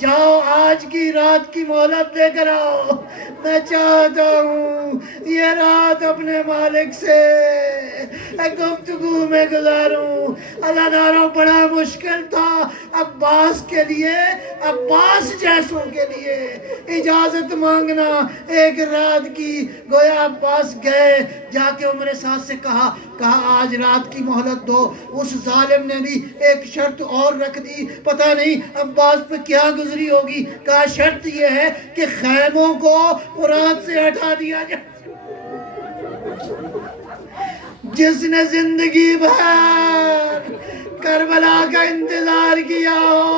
جاؤ آج کی رات کی مہلت لے کر آؤ، میں چاہتا ہوں یہ رات اپنے مالک سے گفتگو میں گزاروں۔ اللہ داروں بڑا مشکل تھا عباس کے لیے، عباس جیسوں کے لیے اجازت مانگنا ایک رات کی۔ گویا عباس گئے، جا کے عمر سعد سے کہا آج رات کی مہلت دو۔ اس ظالم نے بھی ایک شرط اور رکھ دی، پتہ نہیں عباس پہ کیا گزری ہوگی۔ کہا شرط یہ ہے کہ خیموں کو فرات سے ہٹا دیا جائے۔ جس نے زندگی بھر کربلا کا انتظار کیا ہو،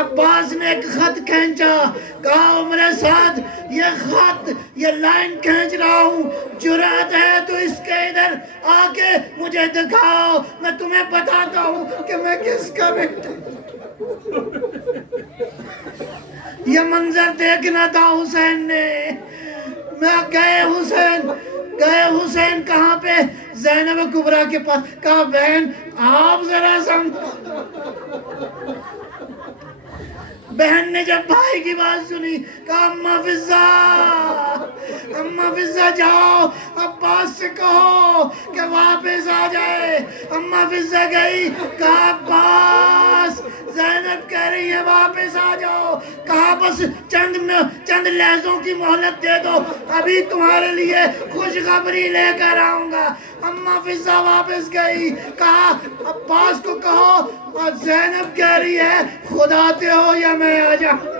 عباس نے ایک خط کھینچا، کہا عمر سعد یہ خط، یہ لائن کھینچ رہا ہوں، جرأت ہے تو اس کے ادھر آ کے مجھے دکھاؤ، میں تمہیں بتاتا ہوں کہ میں کس کا بیٹا۔ یہ منظر دیکھنا تھا حسین نے۔ میں گئے حسین کہاں پہ؟ زینب کبریٰ کے پاس۔ کہا بہن آپ ذرا سمجھو۔ بہن نے جب بھائی کی بات سنی، کہا اماں فضہ جاؤ عباس سے کہو کہ واپس آ جائے۔ اماں فضہ گئی، کہا عباس زینب کہہ رہی ہے واپس آ جاؤ۔ کہا بس چند لحظوں کی مہلت دے دو، ابھی تمہارے لیے خوشخبری لے کر آؤں گا۔ اماں فضہ واپس گئی، کہا عباس کو کہو اور زینب کہہ رہی ہے خود آتے ہو یا میں آ جاؤں۔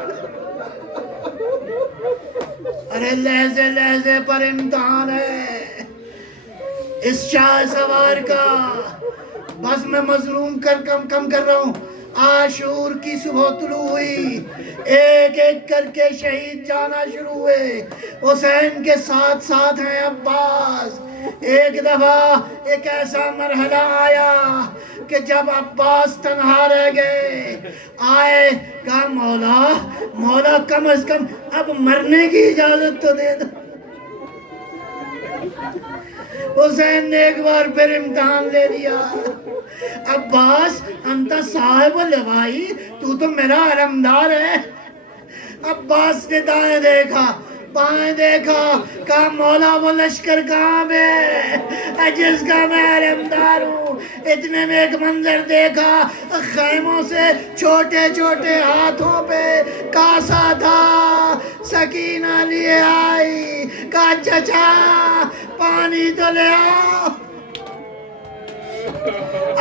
ارے لہجے لہجے پر امتحان ہے اس شاہ سوار کا۔ بس میں مظلوم کم کر رہا ہوں۔ عاشور کی صبح طلوع ہوئی، ایک ایک کر کے شہید جانا شروع ہوئے۔ حسین کے ساتھ ساتھ ہیں عباس۔ ایک دفعہ ایک ایسا مرحلہ آیا کہ جب عباس تنہا رہ گئے، آئے کہا مولا کم از کم اب مرنے کی اجازت تو دے دو۔ حسین نے ایک بار پھر امتحان لے لیا۔ عباس انت صاحب لوائی، تو میرا علمدار ہے۔ عباس نے دائیں دیکھا بائیں دیکھا، کہا مولا وہ لشکر کہاں ہے جس کا میں علمدار ہوں۔ اتنے میں ایک منظر دیکھا، خیموں سے چھوٹے چھوٹے ہاتھوں پہ کاسا تھا، سکینہ لیے آئی، کہا چچا پانی تو لے آؤ۔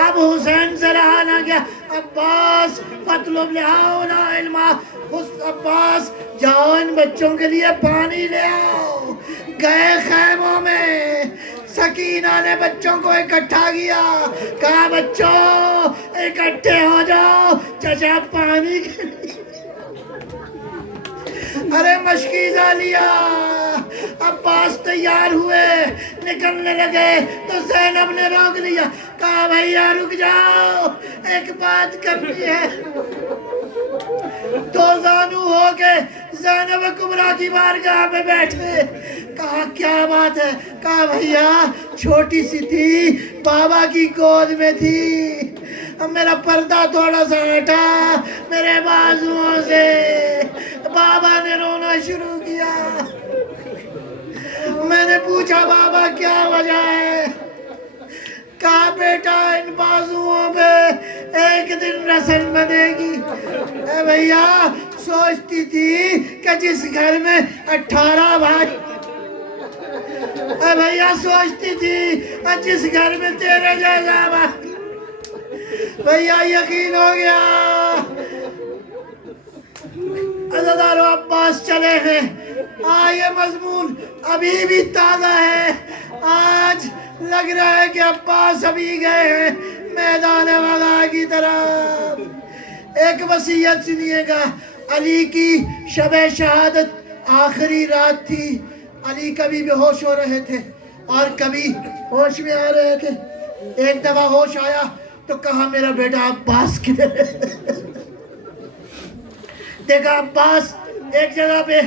اب حسین سے رہا نہ گیا، عباس فطلب لہاؤنا علما، عباس جاؤ ان بچوں کے لیے پانی لے آؤ۔ گئے خیموں میں، سکینہ نے بچوں کو اکٹھا کیا، کہا بچوں اکٹھے ہو جاؤ، چچا پانی کے لیے۔ ارے مشکیزہ لیا، عباس تیار ہوئے نکلنے لگے تو زینب نے روک لیا، کہا بھیا رک جاؤ ایک بات کرنی ہے۔ دو زانو ہو کے زینب کبریٰ کی بارگاہ میں بیٹھے، کہا کیا بات ہے؟ کہا بھیا چھوٹی سی تھی، بابا کی گود میں تھی، اب میرا پردہ تھوڑا سا ہٹا میرے بازوؤں سے، بابا نے رونا شروع کیا۔ میں نے پوچھا بابا کیا وجہ ہے؟ کہا بیٹا ان بازوؤں پہ ایک دن رسل بنے گی۔ اے بھیا سوچتی تھی کہ جس گھر میں 18 بھائی، اے بھیا سوچتی تھی جس گھر میں تیرے جیسا بھائی، بھیا یقین ہو گیا۔ عزادارو عباس چلے ہیں، یہ مضمون ابھی بھی تازہ ہے۔ آج لگ رہا ہے کہ عباس ابھی گئے ہیں میدان وغا کی طرف۔ ایک وصیت سنیے گا، علی کی شب شہادت آخری رات تھی، علی کبھی بے ہوش ہو رہے تھے اور کبھی ہوش میں آ رہے تھے۔ ایک دفعہ ہوش آیا تو کہا میرا بیٹا عباس کدھر ہے؟ دیکھا عباس ایک جگہ پہ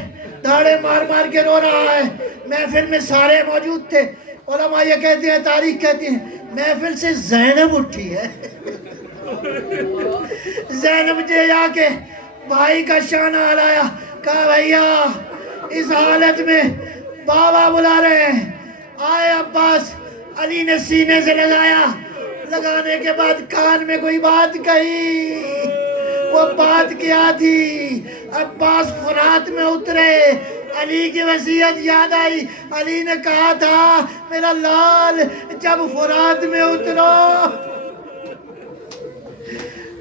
دھاڑے مار مار کے رو رہا ہے۔ محفل میں سارے موجود تھے، علماء یہ کہتے ہیں، تاریخ کہتی ہیں محفل سے زینب اٹھی ہے۔ زینب جے جا کے بھائی کا شانہ ہلایا، کہا بھائیا اس حالت میں بابا بلا رہے ہیں، آئے عباس۔ علی نے سینے سے لگایا، لگانے کے بعد کان میں کوئی بات کہی۔ وہ بات کیا تھی؟ عباس فرات میں اترے، علی کی وصیت یاد آئی۔ علی نے کہا تھا میرا لال جب فرات میں اترو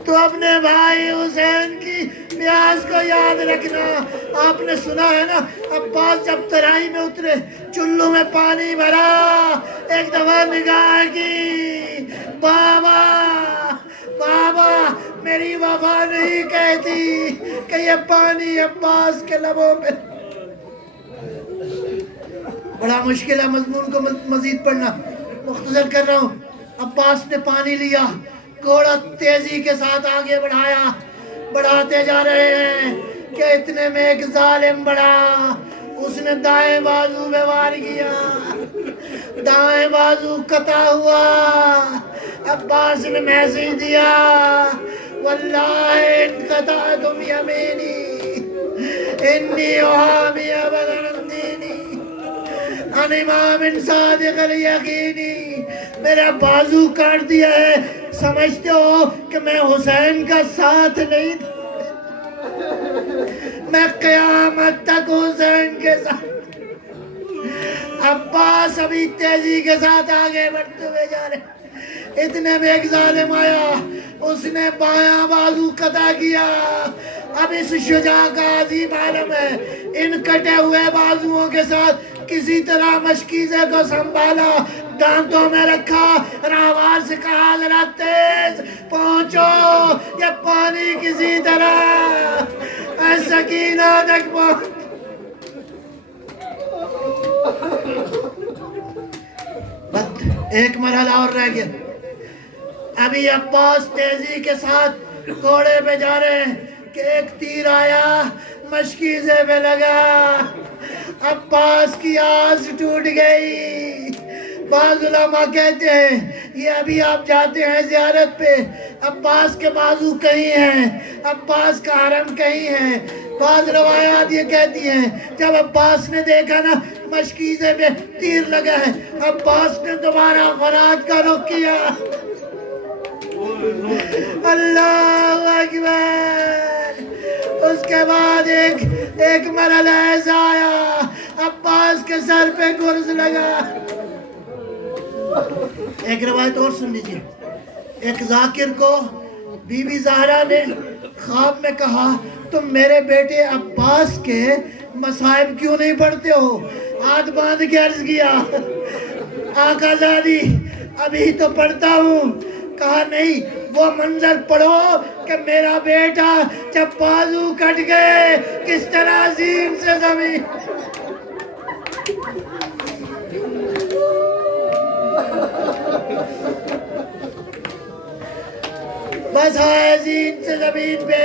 تو اپنے بھائی حسین کی پیاس کو یاد رکھنا۔ آپ نے سنا ہے نا، عباس جب ترائی میں اترے، چلو میں پانی بھرا، ایک دفعہ نگاہ کی، بابا بابا میری وفا نہیں کہتی کہ یہ پانی عباس کے لبوں میں۔ بڑا مشکل ہے مضمون کو مزید پڑھنا، مختصر کر رہا ہوں۔ عباس نے پانی لیا، گھوڑا تیزی کے ساتھ آگے بڑھایا، بڑھاتے جا رہے ہیں کہ اتنے میں ایک ظالم بڑھا، اس نے دائیں بازو میں وار کیا، دائیں بازو قطع ہوا۔ عباس نے میسیج دیا، واللہ ان قطعتم یمینی انی احامی ابدا دینی ان امام صادق الیقینی۔ میرا بازو کاٹ دیا ہے، سمجھتے ہو کہ میں حسین کا ساتھ نہیں تھا؟ میں قیامت تک حسین کے ساتھ۔ عباس ابھی تیزی کے ساتھ آگے بڑھتے ہوئے جا رہے، اتنے میں ایک ظالم آیا، اس نے بایاں بازو قطع کیا۔ اب اس شجاع کا عظیم عالم ہے، ان کٹے ہوئے بازوؤں کے ساتھ کسی طرح مشکیزے کو سنبھالا، دانتوں میں رکھا، راہوار سے کہا ذرا تیز پہنچو، یہ پانی کسی طرح سکینہ تک پہنچ۔ بس ایک مرحلہ اور رہ گیا۔ ابھی عباس تیزی کے ساتھ گھوڑے پہ جا رہے ہیں کہ ایک تیر آیا، مشکیزے پہ لگا، عباس کی آس ٹوٹ گئی۔ بعض علماء کہتے ہیں یہ ابھی آپ جاتے ہیں زیارت پہ، عباس کے بازو کہیں ہیں، عباس کا حرم کہیں ہے۔ بعض روایات یہ کہتی ہیں جب عباس نے دیکھا نا مشکیزے پہ تیر لگا ہے، عباس نے دوبارہ فرات کا رخ کیا۔ اللہ اکبر۔ اس کے بعد ایک مرحلہ ایسا آیا، عباس کے سر پہ گرز لگا۔ ایک روایت اور سن لیجیے، ایک ذاکر کو بی بی زہرا نے خواب میں کہا تم میرے بیٹے عباس کے مصائب کیوں نہیں پڑھتے ہو؟ ہاتھ باندھ کے عرض کیا آقا زادی ابھی تو پڑھتا ہوں۔ کہا نہیں، وہ منظر پڑھو کہ میرا بیٹا جب بازو کٹ گئے کس طرح زین سے زمین۔ بس آئے زین سے زمین پہ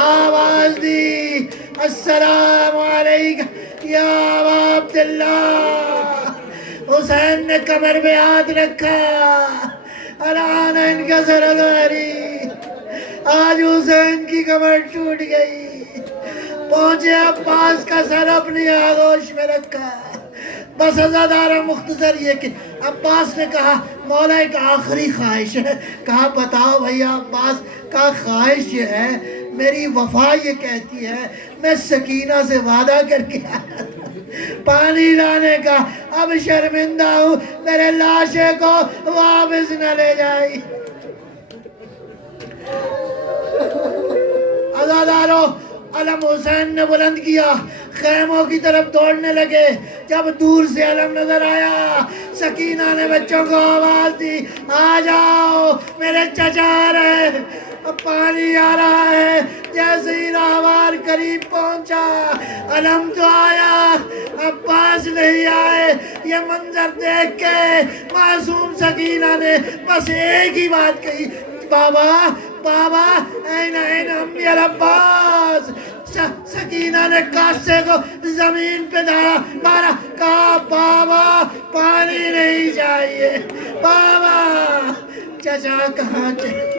آواز دی، السلام علیکم یا ابا عبداللہ۔ حسین نے کمر میں ہاتھ رکھا، الان ان کا سر غاری، آج حسین کی کمر ٹوٹ گئی۔ پہنچے عباس کا سر اپنی آغوش میں رکھا۔ بس عزادارہ مختصر یہ کہ عباس نے کہا مولا ایک آخری خواہش ہے۔ کہا بتاؤ بھیا عباس۔ کہا خواہش یہ ہے، میری وفا یہ کہتی ہے، میں سکینہ سے وعدہ کر کے آیا تھا پانی لانے کا، اب شرمندہ ہوں میرے لاشے کو واپس نہ لے جائی۔ عزاداروں علم حسین نے بلند کیا، خیموں کی طرف دوڑنے لگے۔ جب دور سے علم نظر آیا، سکینہ نے بچوں کو آواز دی آ جاؤ میرے چچا آ رہے ہیں، اب پانی آ رہا ہے۔ جیسے ہی راہوار قریب پہنچا، علم تو آیا، عباس نہیں آئے۔ یہ منظر دیکھ کے معصوم سکینہ نے بس ایک ہی بات کہی، بابا بابا این امی العباس۔ سکینہ نے کاسے کو زمین پہ مارا، کہا بابا پانی نہیں چاہیے، بابا چچا کہاں چاہیے۔